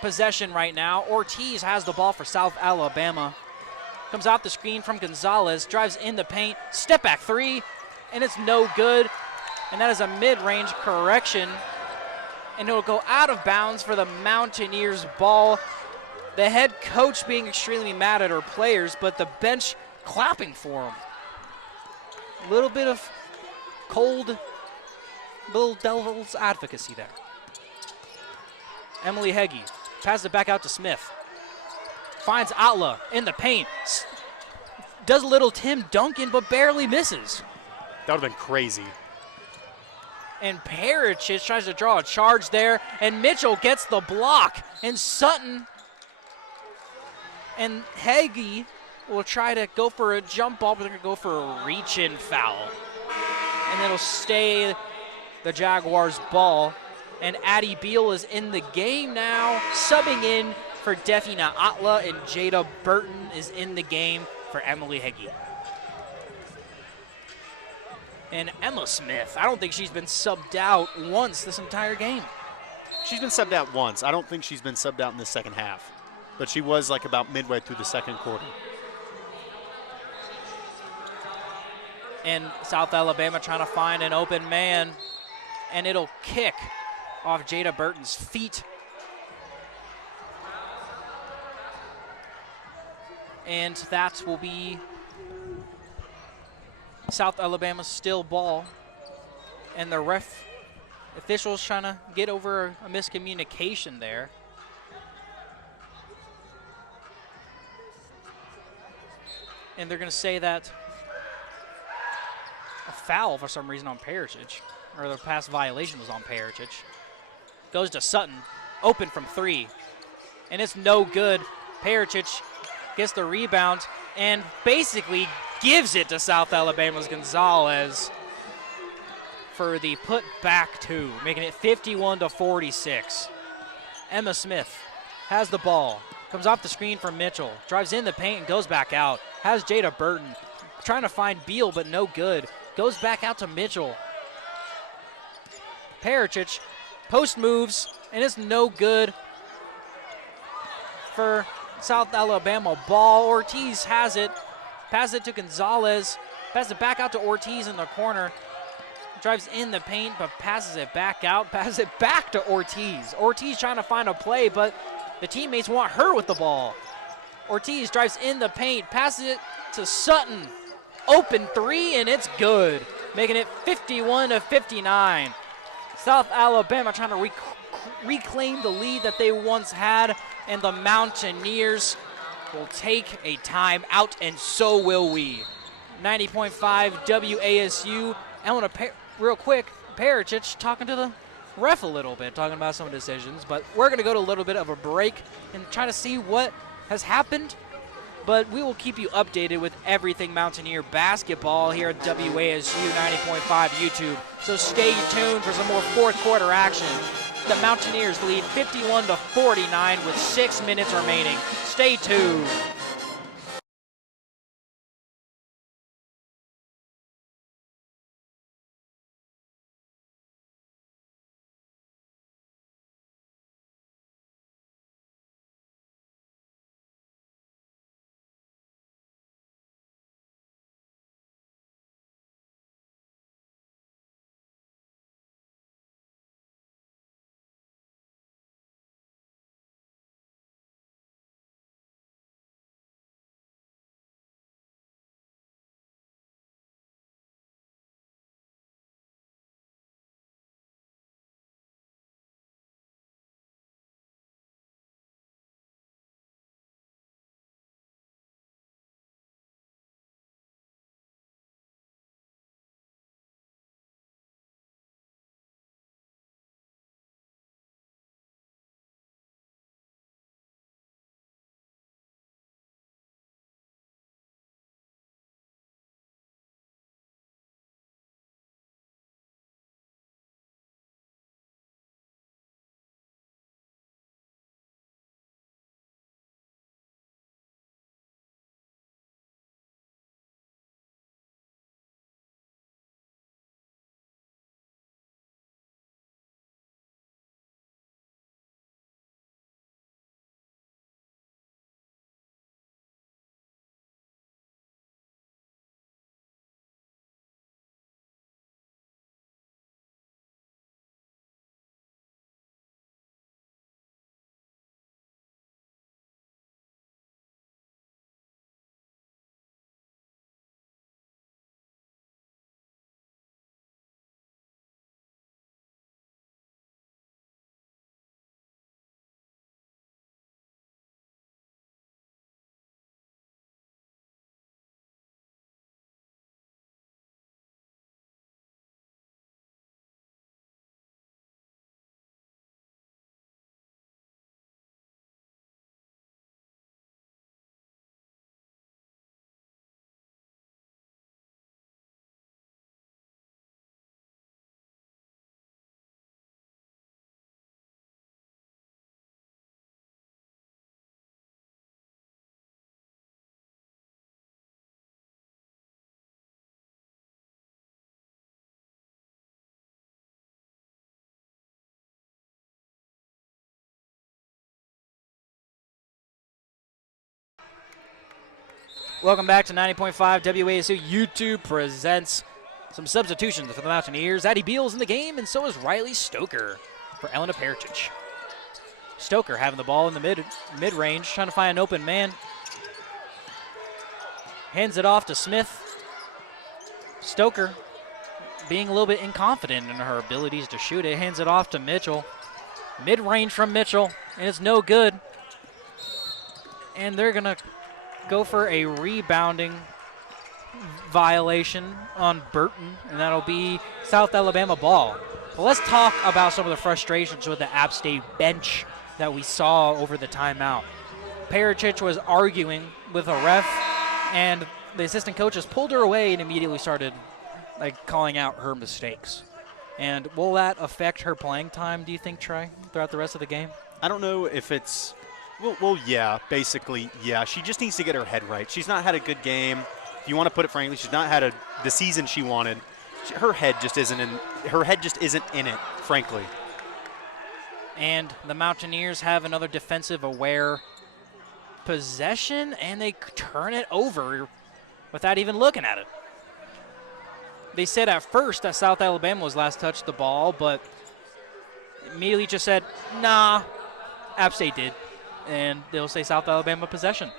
possession right now. Ortiz has the ball for South Alabama. Comes off the screen from Gonzalez. Drives in the paint. Step back 3. And it's no good. And that is a mid-range correction. And it'll go out of bounds for the Mountaineers ball. The head coach being extremely mad at her players, but the bench clapping for them. A little bit of cold, little devil's advocacy there. Emily Heggie passes it back out to Smith. Finds Atla in the paint. Does a little Tim Duncan, but barely misses. That would have been crazy. And Pericic tries to draw a charge there, and Mitchell gets the block. And Sutton and Heggie will try to go for a jump ball, but they're going to go for a reach-in foul. And it'll stay the Jaguars' ball. And Addie Beal is in the game now, subbing in for Defina Atla, and Jada Burton is in the game for Emily Heggie. And Emma Smith, I don't think she's been subbed out once this entire game. She's been subbed out once. I don't think she's been subbed out in the second half. But she was like about midway through the second quarter. And South Alabama trying to find an open man. And it'll kick off Jada Burton's feet. And that will be South Alabama's still ball. And the officials trying to get over a miscommunication there. And they're going to say that a foul for some reason on Pericic, or the pass violation was on Pericic. Goes to Sutton, open from 3. And it's no good. Pericic gets the rebound and basically gives it to South Alabama's Gonzalez for the put back 2, making it 51-46. Emma Smith has the ball, comes off the screen from Mitchell, drives in the paint and goes back out. Has Jada Burton trying to find Beal, but no good. Goes back out to Mitchell. Pericic post moves, and it's no good for South Alabama ball. Ortiz has it, Passes it to Gonzalez. Passes it back out to Ortiz in the corner. Drives in the paint, but passes it back out. Passes it back to Ortiz. Ortiz trying to find a play, but the teammates want her with the ball. Ortiz drives in the paint, passes it to Sutton. Open three, and it's good, making it 51-59. South Alabama trying to reclaim the lead that they once had, and the Mountaineers will take a timeout, and so will we. 90.5 WASU. Elena, real quick, Pericic talking to the ref a little bit, talking about some decisions, but we're going to go to a little bit of a break and try to see what has happened, but we will keep you updated with everything Mountaineer basketball here at WASU 90.5 YouTube. So stay tuned for some more fourth quarter action. The Mountaineers lead 51-49 with 6 minutes remaining. Stay tuned. Welcome back to 90.5 WASU. YouTube presents some substitutions for the Mountaineers. Addie Beals in the game, and so is Riley Stoker for Elena Pericic. Stoker having the ball in the mid-range, trying to find an open man. Hands it off to Smith. Stoker being a little bit inconfident in her abilities to shoot it. Hands it off to Mitchell. Mid-range from Mitchell, and it's no good. And they're going to go for a rebounding violation on Burton, and that'll be South Alabama ball. But let's talk about some of the frustrations with the App State bench that we saw over the timeout. Pericic was arguing with a ref, and the assistant coaches pulled her away and immediately started calling out her mistakes. And will that affect her playing time, do you think, Trey, throughout the rest of the game? I don't know if it's well, yeah, basically, yeah. She just needs to get her head right. She's not had a good game. If you want to put it frankly, she's not had the season she wanted. Her head just isn't in it, frankly. And the Mountaineers have another defensive aware possession, and they turn it over. without even looking at it. They said at first that South Alabama was last touched the ball, but immediately just said, nah, App State did. And they'll say South Alabama possession.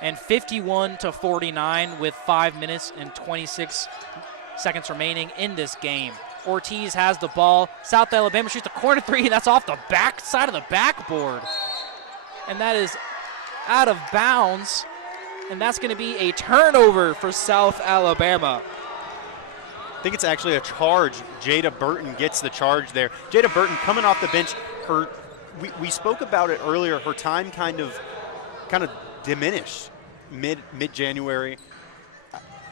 And 51-49 with 5 minutes and 26 seconds remaining in this game. Ortiz has the ball. South Alabama shoots a corner three. That's off the back side of the backboard. And that is out of bounds. And that's going to be a turnover for South Alabama. I think it's actually a charge. Jada Burton gets the charge there. Jada Burton coming off the bench. We spoke about it earlier. Her time kind of diminished mid-January.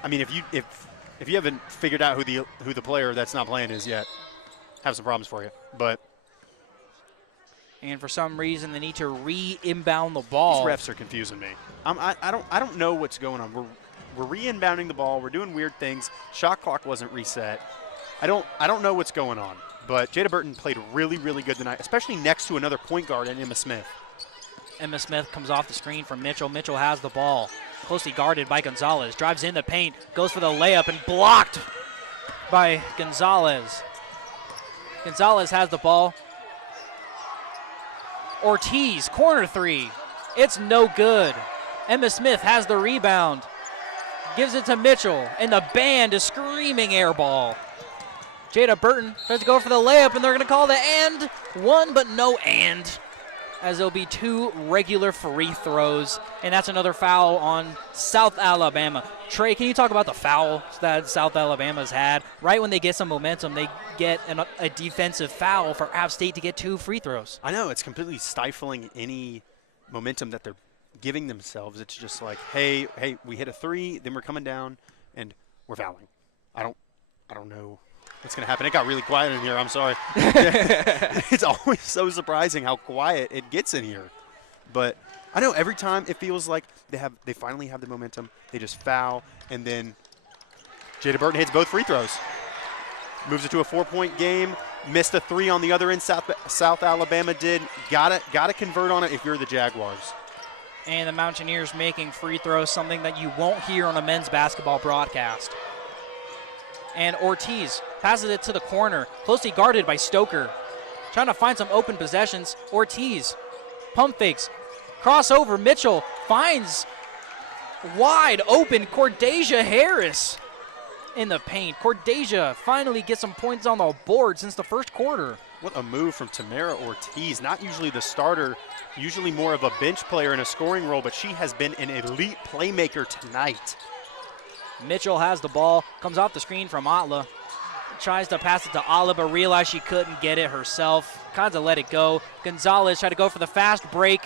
I mean, if you haven't figured out who the player that's not playing is yet, have some problems for you. And for some reason, they need to re-inbound the ball. These refs are confusing me. I don't know what's going on. We're re-inbounding the ball. We're doing weird things. Shot clock wasn't reset. I don't know what's going on. But Jada Burton played really, really good tonight, especially next to another point guard in Emma Smith. Emma Smith comes off the screen from Mitchell. Mitchell has the ball. Closely guarded by Gonzalez. Drives in the paint. Goes for the layup and blocked by Gonzalez. Gonzalez has the ball. Ortiz, corner three. It's no good. Emma Smith has the rebound. Gives it to Mitchell. And the band is screaming air ball. Jada Burton tries to go for the layup, and they're going to call the and one, but no and, as there'll be 2 regular free throws, and that's another foul on South Alabama. Trey, can you talk about the foul that South Alabama's had? Right when they get some momentum, they get a defensive foul for App State to get 2 free throws. I know, it's completely stifling any momentum that they're giving themselves. It's just like, hey, we hit a 3, then we're coming down, and we're fouling. I don't know what's going to happen. It got really quiet in here. I'm sorry. It's always so surprising how quiet it gets in here. But I know every time it feels like they finally have the momentum. They just foul, and then Jada Burton hits both free throws. Moves it to a 4-point game. Missed a 3 on the other end. South Alabama did. Gotta convert on it if you're the Jaguars. And the Mountaineers making free throws, something that you won't hear on a men's basketball broadcast. And Ortiz passes it to the corner, closely guarded by Stoker. Trying to find some open possessions. Ortiz, pump fakes, crossover. Mitchell finds wide open Cordasia Harris in the paint. Cordasia finally gets some points on the board since the first quarter. What a move from Tamara Ortiz. Not usually the starter, usually more of a bench player in a scoring role, but she has been an elite playmaker tonight. Mitchell has the ball, comes off the screen from Atla. Tries to pass it to Atla, but realized she couldn't get it herself. Kind of let it go. Gonzalez tried to go for the fast break.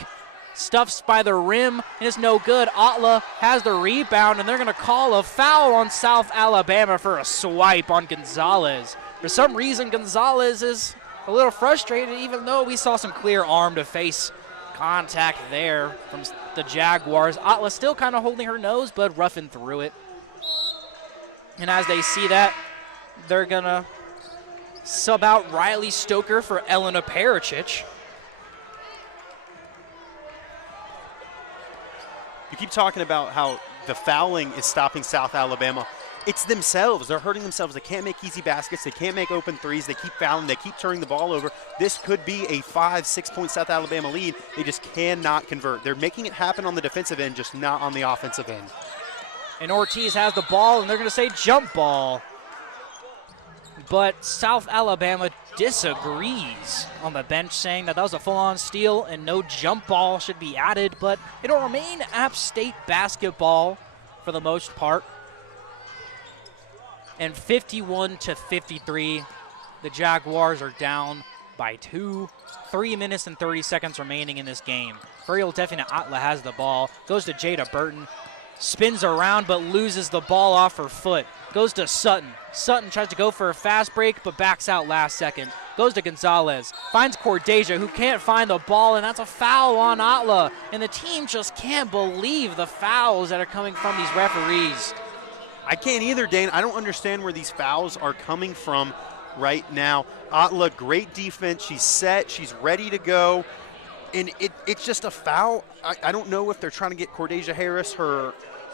Stuffs by the rim, and it's no good. Atla has the rebound, and they're going to call a foul on South Alabama for a swipe on Gonzalez. For some reason, Gonzalez is a little frustrated, even though we saw some clear arm-to-face contact there from the Jaguars. Atla still kind of holding her nose, but roughing through it. And as they see that, they're going to sub out Riley Stoker for Elena Pericic. You keep talking about how the fouling is stopping South Alabama. It's themselves. They're hurting themselves. They can't make easy baskets. They can't make open threes. They keep fouling. They keep turning the ball over. This could be a 5-6 point South Alabama lead. They just cannot convert. They're making it happen on the defensive end, just not on the offensive end. And Ortiz has the ball, and they're going to say jump ball. But South Alabama disagrees on the bench, saying that was a full-on steal and no jump ball should be added. But it'll remain App State basketball for the most part. And 51-53, the Jaguars are down by 2. 3 minutes and 30 seconds remaining in this game. Furiel Definite Atla has the ball, goes to Jada Burton. Spins around but loses the ball off her foot. Goes to Sutton. Sutton tries to go for a fast break but backs out last second. Goes to Gonzalez. Finds Cordasia, who can't find the ball, and that's a foul on Atla. And the team just can't believe the fouls that are coming from these referees. I can't either, Dane. I don't understand where these fouls are coming from right now. Atla, great defense. She's set. She's ready to go. And it's just a foul. I don't know if they're trying to get Cordasia Harris her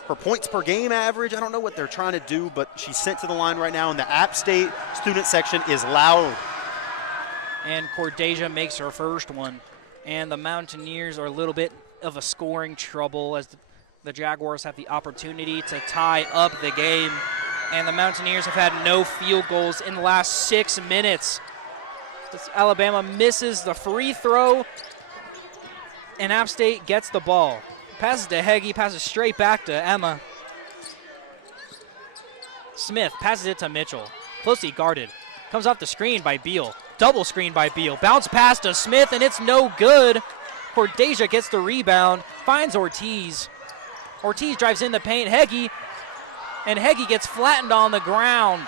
her points per game average. I don't know what they're trying to do, but she's sent to the line right now, and the App State student section is loud. And Cordesia makes her first one. And the Mountaineers are a little bit of a scoring trouble as the Jaguars have the opportunity to tie up the game. And the Mountaineers have had no field goals in the last 6 minutes. Alabama misses the free throw, and App State gets the ball. Passes to Heggie, passes straight back to Emma. Smith passes it to Mitchell. Closely guarded. Comes off the screen by Beal. Double screen by Beal. Bounce pass to Smith, and it's no good. Cordesia gets the rebound, finds Ortiz. Ortiz drives in the paint. Heggie, and Heggie gets flattened on the ground.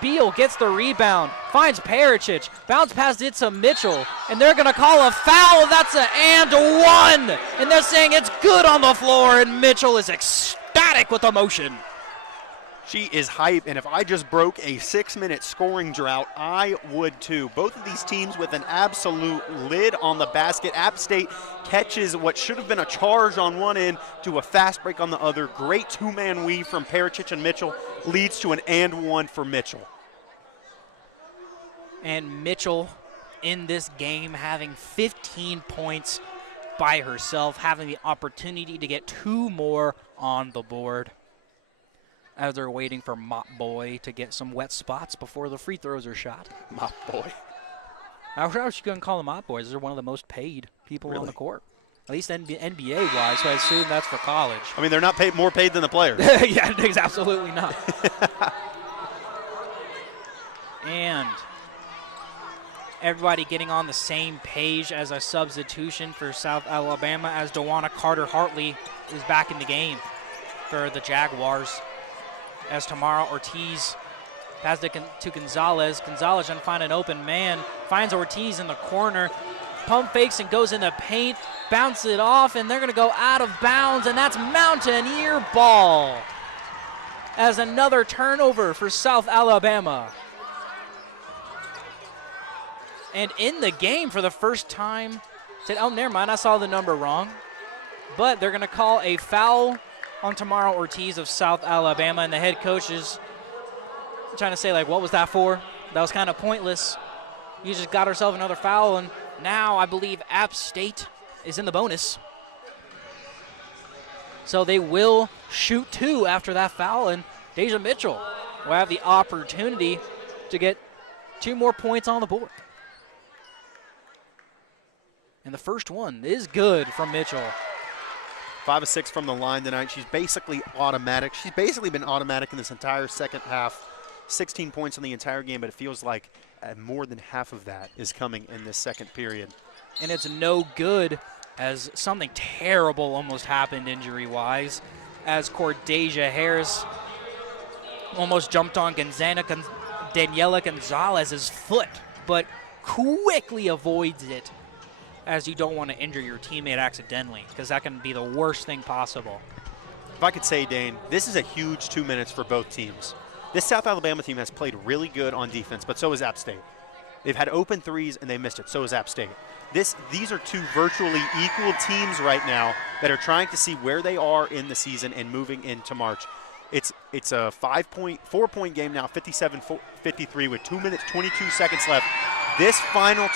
Beal gets the rebound, finds Perichich, bounce past it to Mitchell, and they're going to call a foul. That's an and one, and they're saying it's good on the floor, and Mitchell is ecstatic with emotion. She is hype, and if I just broke a 6-minute scoring drought, I would too. Both of these teams with an absolute lid on the basket. App State catches what should have been a charge on one end to a fast break on the other. Great two-man weave from Perichich and Mitchell leads to an and one for Mitchell. And Mitchell in this game having 15 points by herself, having the opportunity to get 2 more on the board, as they're waiting for Mop Boy to get some wet spots before the free throws are shot. Mop Boy. How was you going to call them Mop Boys? They're one of the most paid people on the court. At least NBA-wise, so I assume that's for college. I mean, they're not more paid than the players. Yeah, absolutely not. And everybody getting on the same page as a substitution for South Alabama, as Dawana Carter-Hartley is back in the game for the Jaguars. As Tamara Ortiz passes it to Gonzalez. Gonzalez trying to find an open man. Finds Ortiz in the corner. Pump fakes and goes in the paint. Bounce it off, and they're going to go out of bounds, and that's Mountaineer ball. As another turnover for South Alabama. And in the game for the first time, said, oh, never mind, I saw the number wrong. But they're going to call a foul on Tamara Ortiz of South Alabama, and the head coach is trying to say, like, what was that for? That was kind of pointless. You just got herself another foul, and now I believe App State is in the bonus. So they will shoot 2 after that foul, and Deja Mitchell will have the opportunity to get 2 more points on the board. And the first one is good from Mitchell. 5 of 6 from the line tonight. She's basically automatic. She's basically been automatic in this entire second half. 16 points in the entire game, but it feels like more than half of that is coming in this second period. And it's no good, as something terrible almost happened injury-wise, as Cordesia Harris almost jumped on Daniela Gonzalez's foot, but quickly avoids it, as you don't want to injure your teammate accidentally, because that can be the worst thing possible. If I could say, Dane, this is a huge 2 minutes for both teams. This South Alabama team has played really good on defense, but so has App State. They've had open threes, and they missed it. So has App State. These are 2 virtually equal teams right now that are trying to see where they are in the season and moving into March. It's a 4-point game now, 57-53 with 2 minutes, 22 seconds left. This final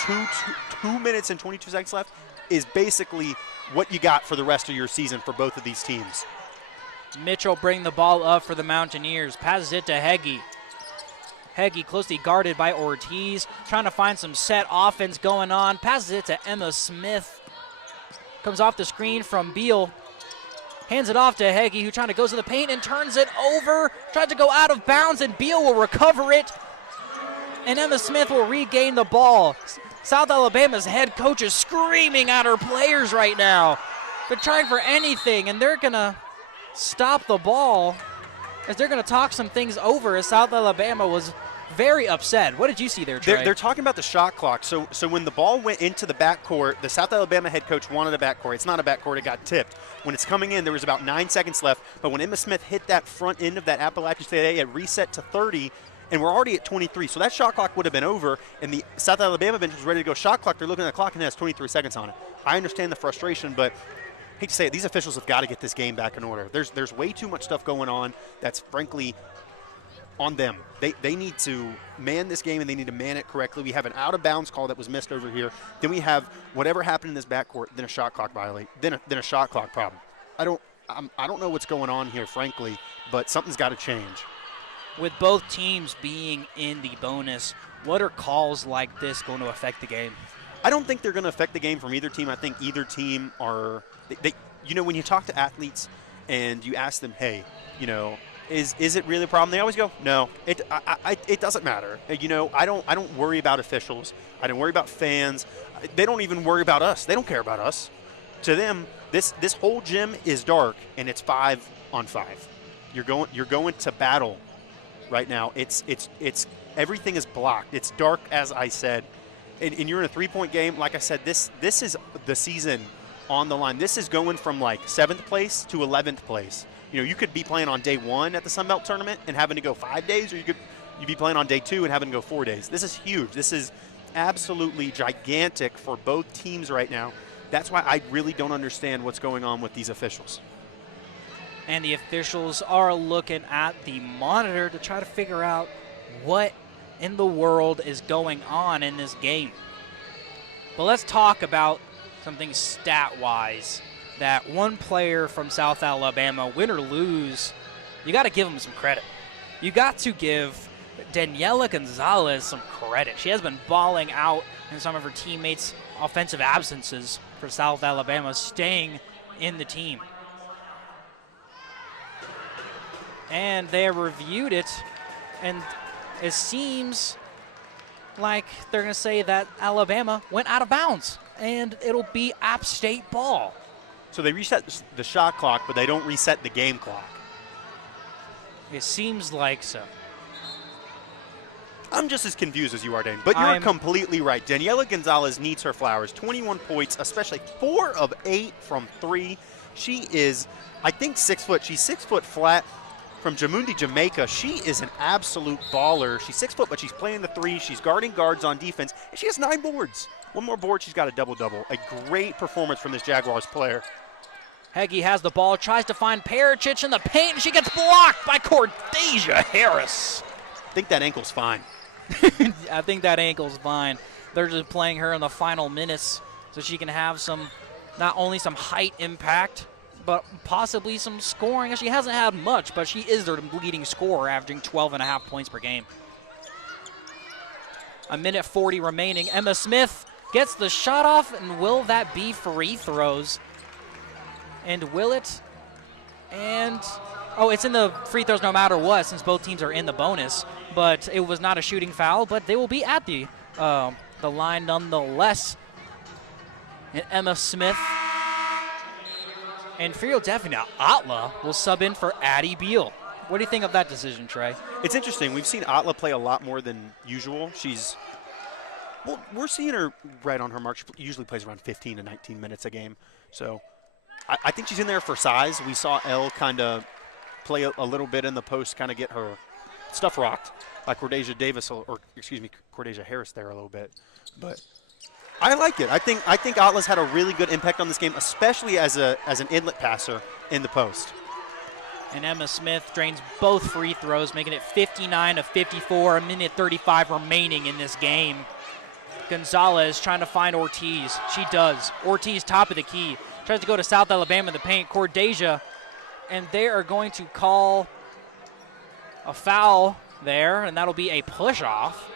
2 minutes and 22 seconds left is basically what you got for the rest of your season for both of these teams. Mitchell bring the ball up for the Mountaineers. Passes it to Heggie. Heggie closely guarded by Ortiz. Trying to find some set offense going on. Passes it to Emma Smith. Comes off the screen from Beal. Hands it off to Heggie, who trying to go to the paint and turns it over. Tried to go out of bounds, and Beal will recover it. And Emma Smith will regain the ball. South Alabama's head coach is screaming at her players right now. They're trying for anything, and they're going to stop the ball as they're going to talk some things over, as South Alabama was very upset. What did you see there, Trey? They're talking about the shot clock. So when the ball went into the backcourt, the South Alabama head coach wanted a backcourt. It's not a backcourt. It got tipped. When it's coming in, there was about 9 seconds left. But when Emma Smith hit that front end of that Appalachian State, it reset to 30, and we're already at 23. So that shot clock would have been over, and the South Alabama bench was ready to go shot clock. They're looking at the clock, and it has 23 seconds on it. I understand the frustration, but hate to say it, these officials have got to get this game back in order. There's way too much stuff going on that's frankly on them. They need to man this game, and they need to man it correctly. We have an out-of-bounds call that was missed over here. Then we have whatever happened in this backcourt, then a shot clock violate, then a shot clock problem. I don't know what's going on here, frankly, but something's got to change. With both teams being in the bonus, what are calls like this going to affect the game? I don't think they're going to affect the game from either team. I think either team are when you talk to athletes and you ask them, hey, is it really a problem? They always go, no, it doesn't matter. I don't worry about officials. I don't worry about fans. They don't even worry about us. They don't care about us. To them, this whole gym is dark, and it's 5-on-5. You're going to battle right now. It's everything is blocked. It's dark, as I said, and you're in a 3-point game. Like I said, this is the season on the line. This is going from like 7th place to 11th place. You could be playing on day 1 at the Sun Belt tournament and having to go 5 days, or you'd be playing on day 2 and having to go 4 days. This is huge. This is absolutely gigantic for both teams right now. That's why I really don't understand what's going on with these officials. And the officials are looking at the monitor to try to figure out what in the world is going on in this game. But let's talk about something stat-wise. That one player from South Alabama, win or lose, you got to give him some credit. You got to give Daniela Gonzalez some credit. She has been balling out in some of her teammates' offensive absences for South Alabama, staying in the team. And they reviewed it, and it seems like they're going to say that Alabama went out of bounds, and it'll be App State ball. So they reset the shot clock, but they don't reset the game clock. It seems like so. I'm just as confused as you are, Dane. But you're completely right. Daniela Gonzalez needs her flowers. 21 points, especially 4 of 8 from 3. She is, I think, 6 foot. She's 6 foot flat from Jamundi, Jamaica. She is an absolute baller. She's 6 foot, but she's playing the 3. She's guarding guards on defense, and she has 9 boards. One more board, she's got a double-double. A great performance from this Jaguars player. Heggie has the ball, tries to find Pericic in the paint, and she gets blocked by Cordesia Harris. I think that ankle's fine. I think that ankle's fine. They're just playing her in the final minutes so she can have not only some height impact, but possibly some scoring. She hasn't had much, but she is their leading scorer, averaging 12.5 points per game. 1:40 remaining. Emma Smith gets the shot off, and will that be free throws? And will it? And, it's in the free throws no matter what, since both teams are in the bonus. But it was not a shooting foul, but they will be at the line nonetheless. And Emma Smith and Philadelphia Atla will sub in for Addie Beal. What do you think of that decision, Trey? It's interesting. We've seen Atla play a lot more than usual. We're seeing her right on her mark. She usually plays around 15 to 19 minutes a game. So I think she's in there for size. We saw Elle kind of play a little bit in the post, kind of get her stuff rocked, like Cordesia Harris there a little bit. But I like it. I think Atla's had a really good impact on this game, especially as an inlet passer in the post. And Emma Smith drains both free throws, making it 59 of 54, 1:35 remaining in this game. Gonzalez trying to find Ortiz. She does. Ortiz, top of the key. Tries to go to South Alabama in the paint. Cordesia, and they are going to call a foul there, and that'll be a push-off.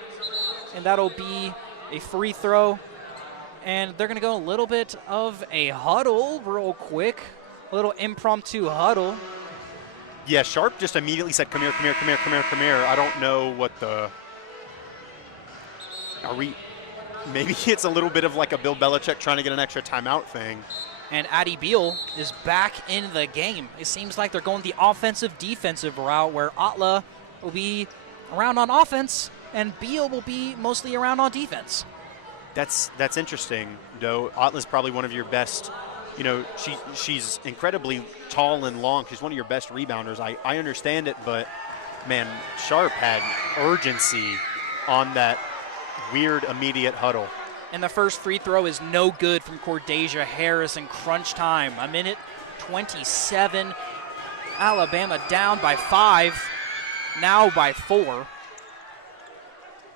And that'll be a free throw. And they're going to go a little bit of a huddle real quick. A little impromptu huddle. Yeah, Sharp just immediately said, come here, come here, come here, come here, come here. I don't know what maybe it's a little bit of like a Bill Belichick trying to get an extra timeout thing. And Addie Beal is back in the game. It seems like they're going the offensive-defensive route, where Atla will be around on offense and Beal will be mostly around on defense. That's interesting, though. Atla's probably one of your best. She's incredibly tall and long. She's one of your best rebounders. I understand it, but, man, Sharp had urgency on that weird immediate huddle. And the first free throw is no good from Cordesia Harris in crunch time. 1:27. Alabama down by 5, now by 4.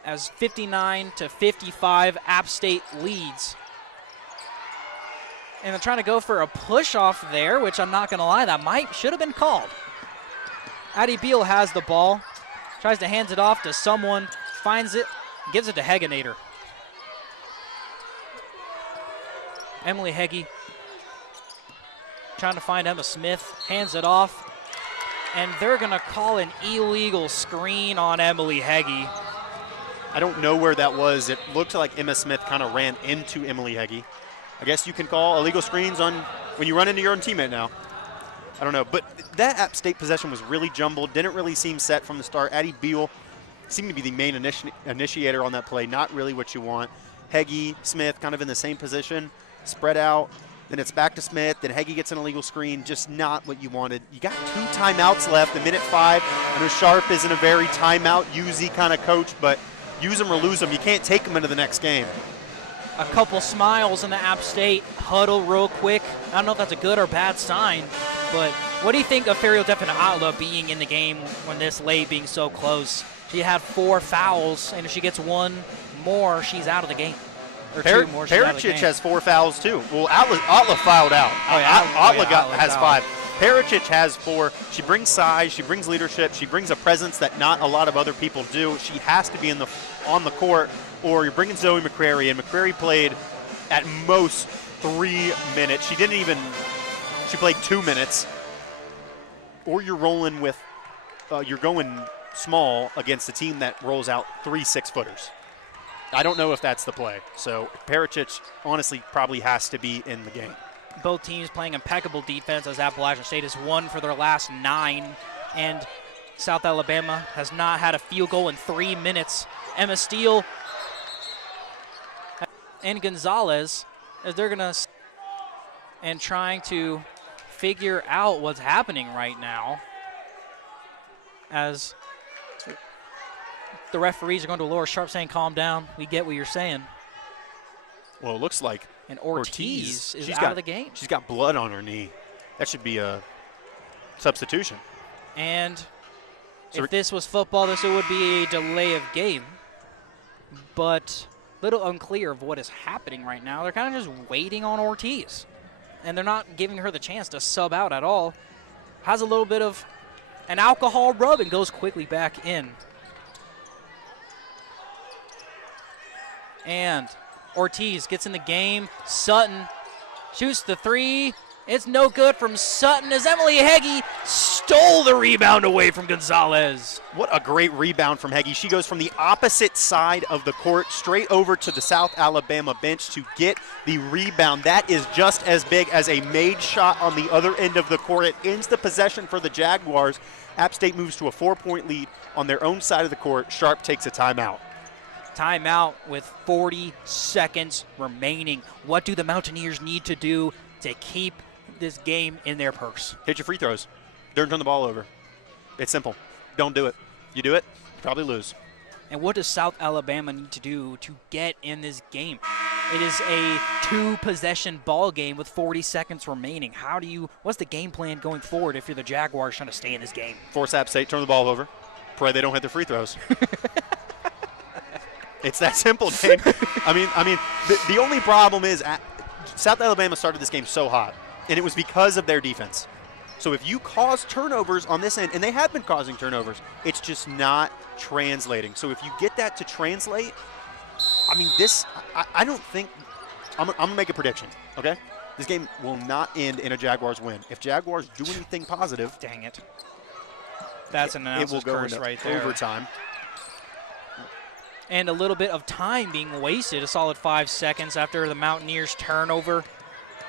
As 59-55, App State leads. And they're trying to go for a push-off there, which I'm not going to lie, that should have been called. Addie Beal has the ball, tries to hand it off to someone, finds it, gives it to Hegenator. Emily Heggie trying to find Emma Smith, hands it off, and they're going to call an illegal screen on Emily Heggie. I don't know where that was. It looked like Emma Smith kind of ran into Emily Heggie. I guess you can call illegal screens on when you run into your own teammate now. I don't know. But that App State possession was really jumbled. Didn't really seem set from the start. Addie Beal seemed to be the main initiator on that play. Not really what you want. Heggie, Smith kind of in the same position. Spread out. Then it's back to Smith. Then Heggie gets an illegal screen. Just not what you wanted. You got 2 timeouts left. A minute 5. I know Sharp isn't a very timeout-usy kind of coach, but use them or lose them. You can't take them into the next game. A couple smiles in the App State huddle real quick. I don't know if that's a good or bad sign, but what do you think of Ferial Defin-Atla being in the game when this late, being so close? She had 4 fouls, and if she gets 1 more, she's out of the game. Or 2 more, she's out of the game. Pericic has 4 fouls too. Well, Atla fouled out. Oh, yeah. Atla has 5. Pericic has 4. She brings size, she brings leadership, she brings a presence that not a lot of other people do. She has to be on the court, or you're bringing Zoe McCrary, and McCrary played at most 3 minutes. She played 2 minutes. Or you're rolling with, you're going small against a team that rolls out 3 6-footers. I don't know if that's the play. So Pericic honestly probably has to be in the game. Both teams playing impeccable defense, as Appalachian State has won for their last 9, and South Alabama has not had a field goal in 3 minutes. Emma Steele and Gonzalez, as they're gonna and trying to figure out what's happening right now, as the referees are going to Laura Sharp saying, "Calm down. We get what you're saying." Well, it looks like and Ortiz is out of the game. She's got blood on her knee. That should be a substitution. And if this was football, this would be a delay of game. But a little unclear of what is happening right now. They're kind of just waiting on Ortiz. And they're not giving her the chance to sub out at all. Has a little bit of an alcohol rub and goes quickly back in. And Ortiz gets in the game. Sutton shoots the 3. It's no good from Sutton as Emily Heggie stole the rebound away from Gonzalez. What a great rebound from Heggie. She goes from the opposite side of the court straight over to the South Alabama bench to get the rebound. That is just as big as a made shot on the other end of the court. It ends the possession for the Jaguars. App State moves to a 4-point lead on their own side of the court. Sharp takes a timeout. Timeout with 40 seconds remaining. What do the Mountaineers need to do to keep this game in their purse? Hit your free throws. Don't turn the ball over. It's simple. Don't do it. You do it, you probably lose. And what does South Alabama need to do to get in this game? It is a 2-possession ball game with 40 seconds remaining. What's the game plan going forward if you're the Jaguars trying to stay in this game? Force App State, turn the ball over. Pray they don't hit their free throws. It's that simple, Dane. I mean, the only problem is South Alabama started this game so hot, and it was because of their defense. So if you cause turnovers on this end, and they have been causing turnovers, it's just not translating. So if you get that to translate, I mean, I don't think – I'm going to make a prediction, okay? This game will not end in a Jaguars win. If Jaguars do anything positive – dang it. That's an announcer's curse right there. Overtime. And a little bit of time being wasted, a solid 5 seconds after the Mountaineers turnover.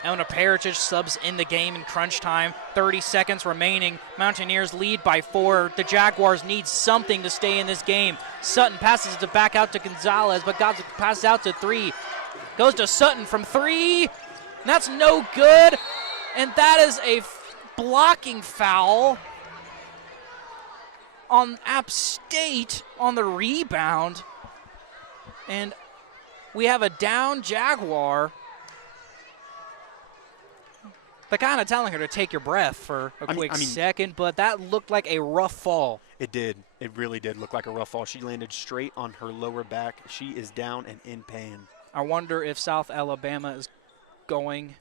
Elena Pericic subs in the game in crunch time. 30 seconds remaining. Mountaineers lead by 4. The Jaguars need something to stay in this game. Sutton passes it back out to Gonzalez, but Gonzalez passes out to 3. Goes to Sutton from 3. And that's no good. And that is a blocking foul on App State on the rebound. And we have a down Jaguar. They're kind of telling her to take your breath for a quick second, but that looked like a rough fall. It did. It really did look like a rough fall. She landed straight on her lower back. She is down and in pain. I wonder if South Alabama is going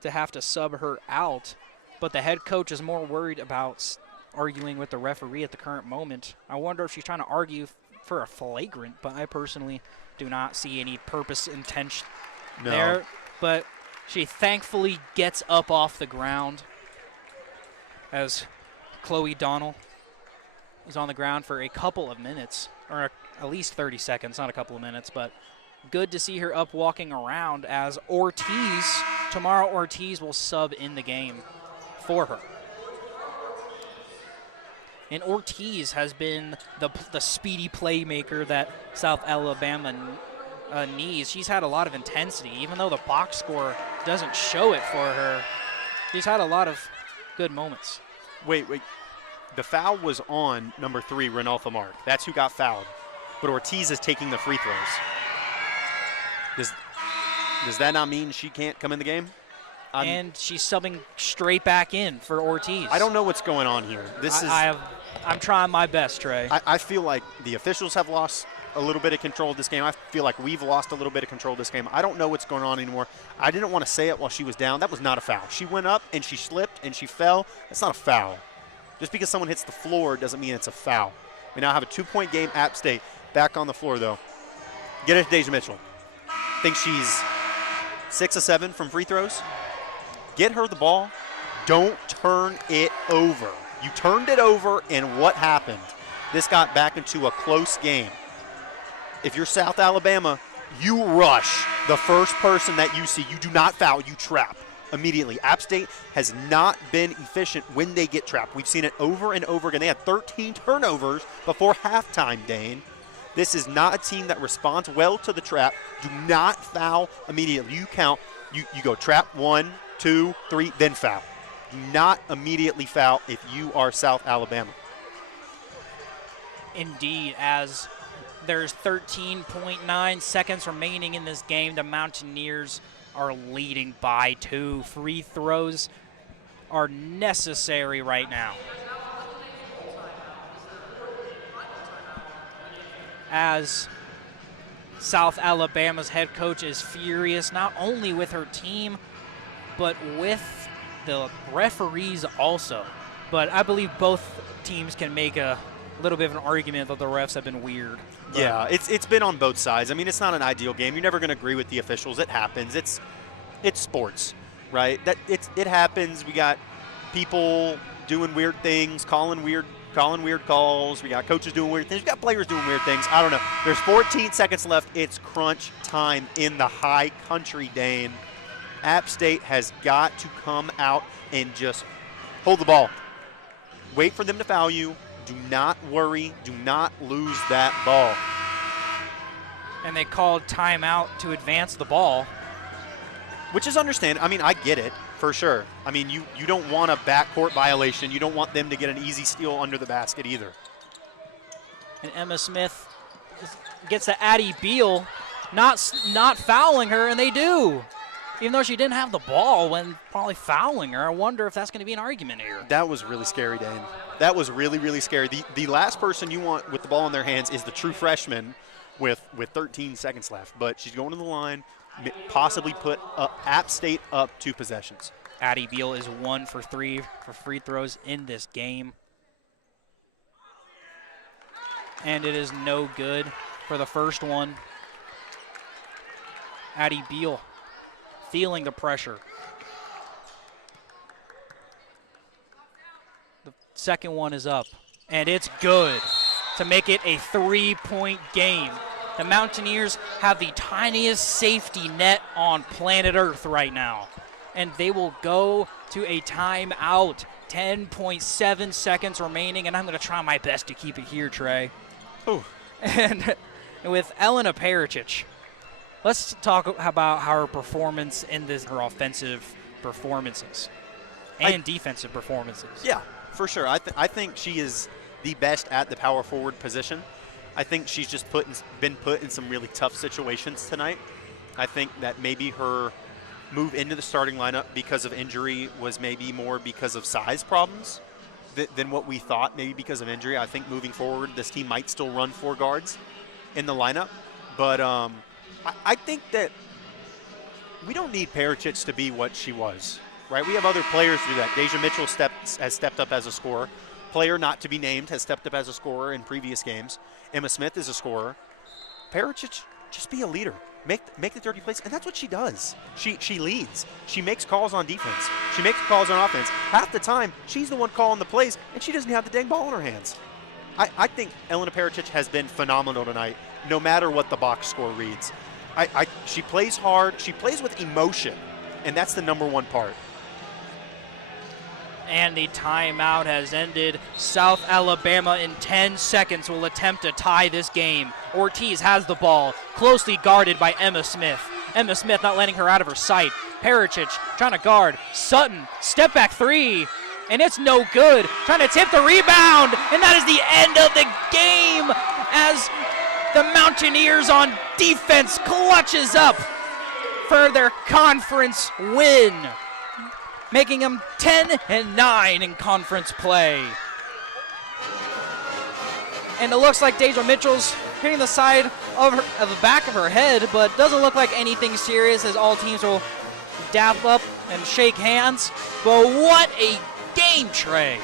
to have to sub her out, but the head coach is more worried about arguing with the referee at the current moment. I wonder if she's trying to argue for a flagrant, but I personally do not see any purpose intention there. But she thankfully gets up off the ground as Chloe Donnell is on the ground for a couple of minutes, or at least 30 seconds, not a couple of minutes, but good to see her up walking around as Tamara Ortiz will sub in the game for her. And Ortiz has been the speedy playmaker that South Alabama needs. She's had a lot of intensity. Even though the box score doesn't show it for her, she's had a lot of good moments. Wait. The foul was on number 3, Renalpha Mark. That's who got fouled. But Ortiz is taking the free throws. Does that not mean she can't come in the game? And she's subbing straight back in for Ortiz. I don't know what's going on here. I'm trying my best, Trey. I feel like the officials have lost a little bit of control of this game. I feel like we've lost a little bit of control of this game. I don't know what's going on anymore. I didn't want to say it while she was down. That was not a foul. She went up and she slipped and she fell. That's not a foul. Just because someone hits the floor doesn't mean it's a foul. We now have a 2-point game. App State back on the floor, though. Get it to Deja Mitchell. I think she's 6 of 7 from free throws. Get her the ball. Don't turn it over. You turned it over, and what happened? This got back into a close game. If you're South Alabama, you rush the first person that you see. You do not foul. You trap immediately. App State has not been efficient when they get trapped. We've seen it over and over again. They had 13 turnovers before halftime, Dane. This is not a team that responds well to the trap. Do not foul immediately. You count. You go trap 1, 2, 3, then foul. Do not immediately foul if you are South Alabama. Indeed, as there's 13.9 seconds remaining in this game, the Mountaineers are leading by 2. Free throws are necessary right now. As South Alabama's head coach is furious, not only with her team, but with the referees also. But I believe both teams can make a little bit of an argument that the refs have been weird. But yeah, it's been on both sides. I mean, it's not an ideal game. You're never going to agree with the officials. It happens. It's sports, right? It happens. We got people doing weird things, calling weird calls. We got coaches doing weird things. We got players doing weird things. I don't know. There's 14 seconds left. It's crunch time in the high country, Dane. App State has got to come out and just hold the ball. Wait for them to foul you. Do not worry. Do not lose that ball. And they called timeout to advance the ball. Which is understandable. I mean, I get it, for sure. I mean, you don't want a backcourt violation. You don't want them to get an easy steal under the basket either. And Emma Smith gets to Addie Beal, not fouling her, and they do. Even though she didn't have the ball when probably fouling her. I wonder if that's going to be an argument here. That was really scary, Dane. That was really, really scary. The last person you want with the ball in their hands is the true freshman with 13 seconds left. But she's going to the line, possibly put App State up 2 possessions. Addie Beal is 1 for 3 for free throws in this game. And it is no good for the first one. Addie Beal feeling the pressure. The second one is up, and it's good to make it a 3-point game. The Mountaineers have the tiniest safety net on planet Earth right now, and they will go to a timeout. 10.7 seconds remaining, and I'm going to try my best to keep it here, Trey. Ooh. And with Elena Pericic, let's talk about her performance in her offensive performances and defensive performances. Yeah, for sure. I think she is the best at the power forward position. I think she's just been put in some really tough situations tonight. I think that maybe her move into the starting lineup because of injury was maybe more because of size problems than what we thought, maybe because of injury. I think moving forward, this team might still run 4 guards in the lineup. But I think that we don't need Pericic to be what she was, right? We have other players to do that. Deja Mitchell has stepped up as a scorer. Player not to be named has stepped up as a scorer in previous games. Emma Smith is a scorer. Pericic, just be a leader. Make the dirty plays, and that's what she does. She leads. She makes calls on defense. She makes calls on offense. Half the time, she's the one calling the plays, and she doesn't have the dang ball in her hands. I think Elena Pericic has been phenomenal tonight, no matter what the box score reads. She plays hard. She plays with emotion, and that's the #1 part. And the timeout has ended. South Alabama in 10 seconds will attempt to tie this game. Ortiz has the ball, closely guarded by Emma Smith. Emma Smith not letting her out of her sight. Pericic trying to guard. Sutton, step back 3, and it's no good. Trying to tip the rebound, and that is the end of the game as the Mountaineers on defense clutches up for their conference win, making them 10-9 in conference play. And it looks like Deja Mitchell's hitting the side of the back of her head, but doesn't look like anything serious as all teams will dap up and shake hands. But what a game, Trey.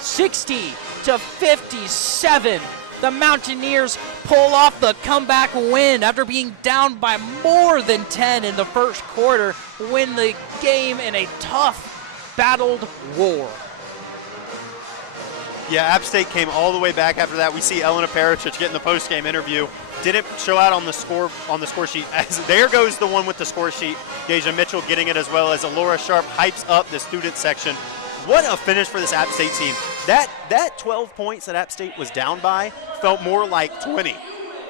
60-57. The Mountaineers pull off the comeback win after being down by more than 10 in the first quarter, win the game in a tough, battled war. Yeah, App State came all the way back after that. We see Elena Pericic getting the post-game interview. Didn't show out on the score sheet. As there goes the one with the score sheet. Deja Mitchell getting it, as well as Alora Sharp hypes up the student section. What a finish for this App State team. That 12 points that App State was down by felt more like 20.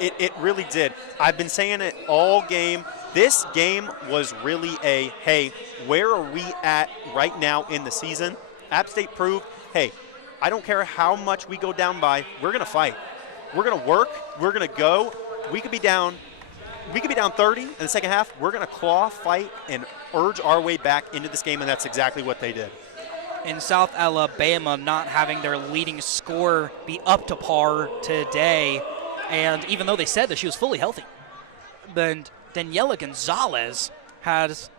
It really did. I've been saying it all game. This game was really a, hey, where are we at right now in the season? App State proved, hey, I don't care how much we go down by, we're going to fight. We're going to work. We're going to go. We could be down 30 in the second half. We're going to claw, fight, and urge our way back into this game, and that's exactly what they did. In South Alabama not having their leading scorer be up to par today, and even though they said that she was fully healthy, then Daniela Gonzalez has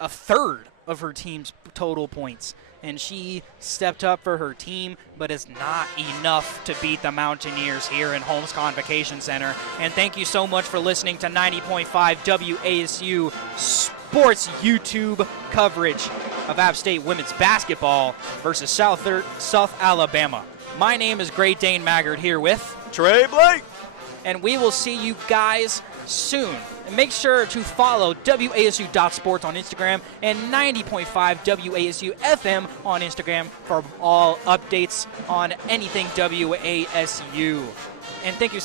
a third of her team's total points, and she stepped up for her team, but is not enough to beat the Mountaineers here in Holmes Convocation Center. And thank you so much for listening to 90.5 WASU Sports YouTube coverage of App State women's basketball versus South Alabama. My name is Great Dane Maggard here with Trey Blake. And we will see you guys soon. And make sure to follow WASU.sports on Instagram and 90.5 WASU FM on Instagram for all updates on anything WASU. And thank you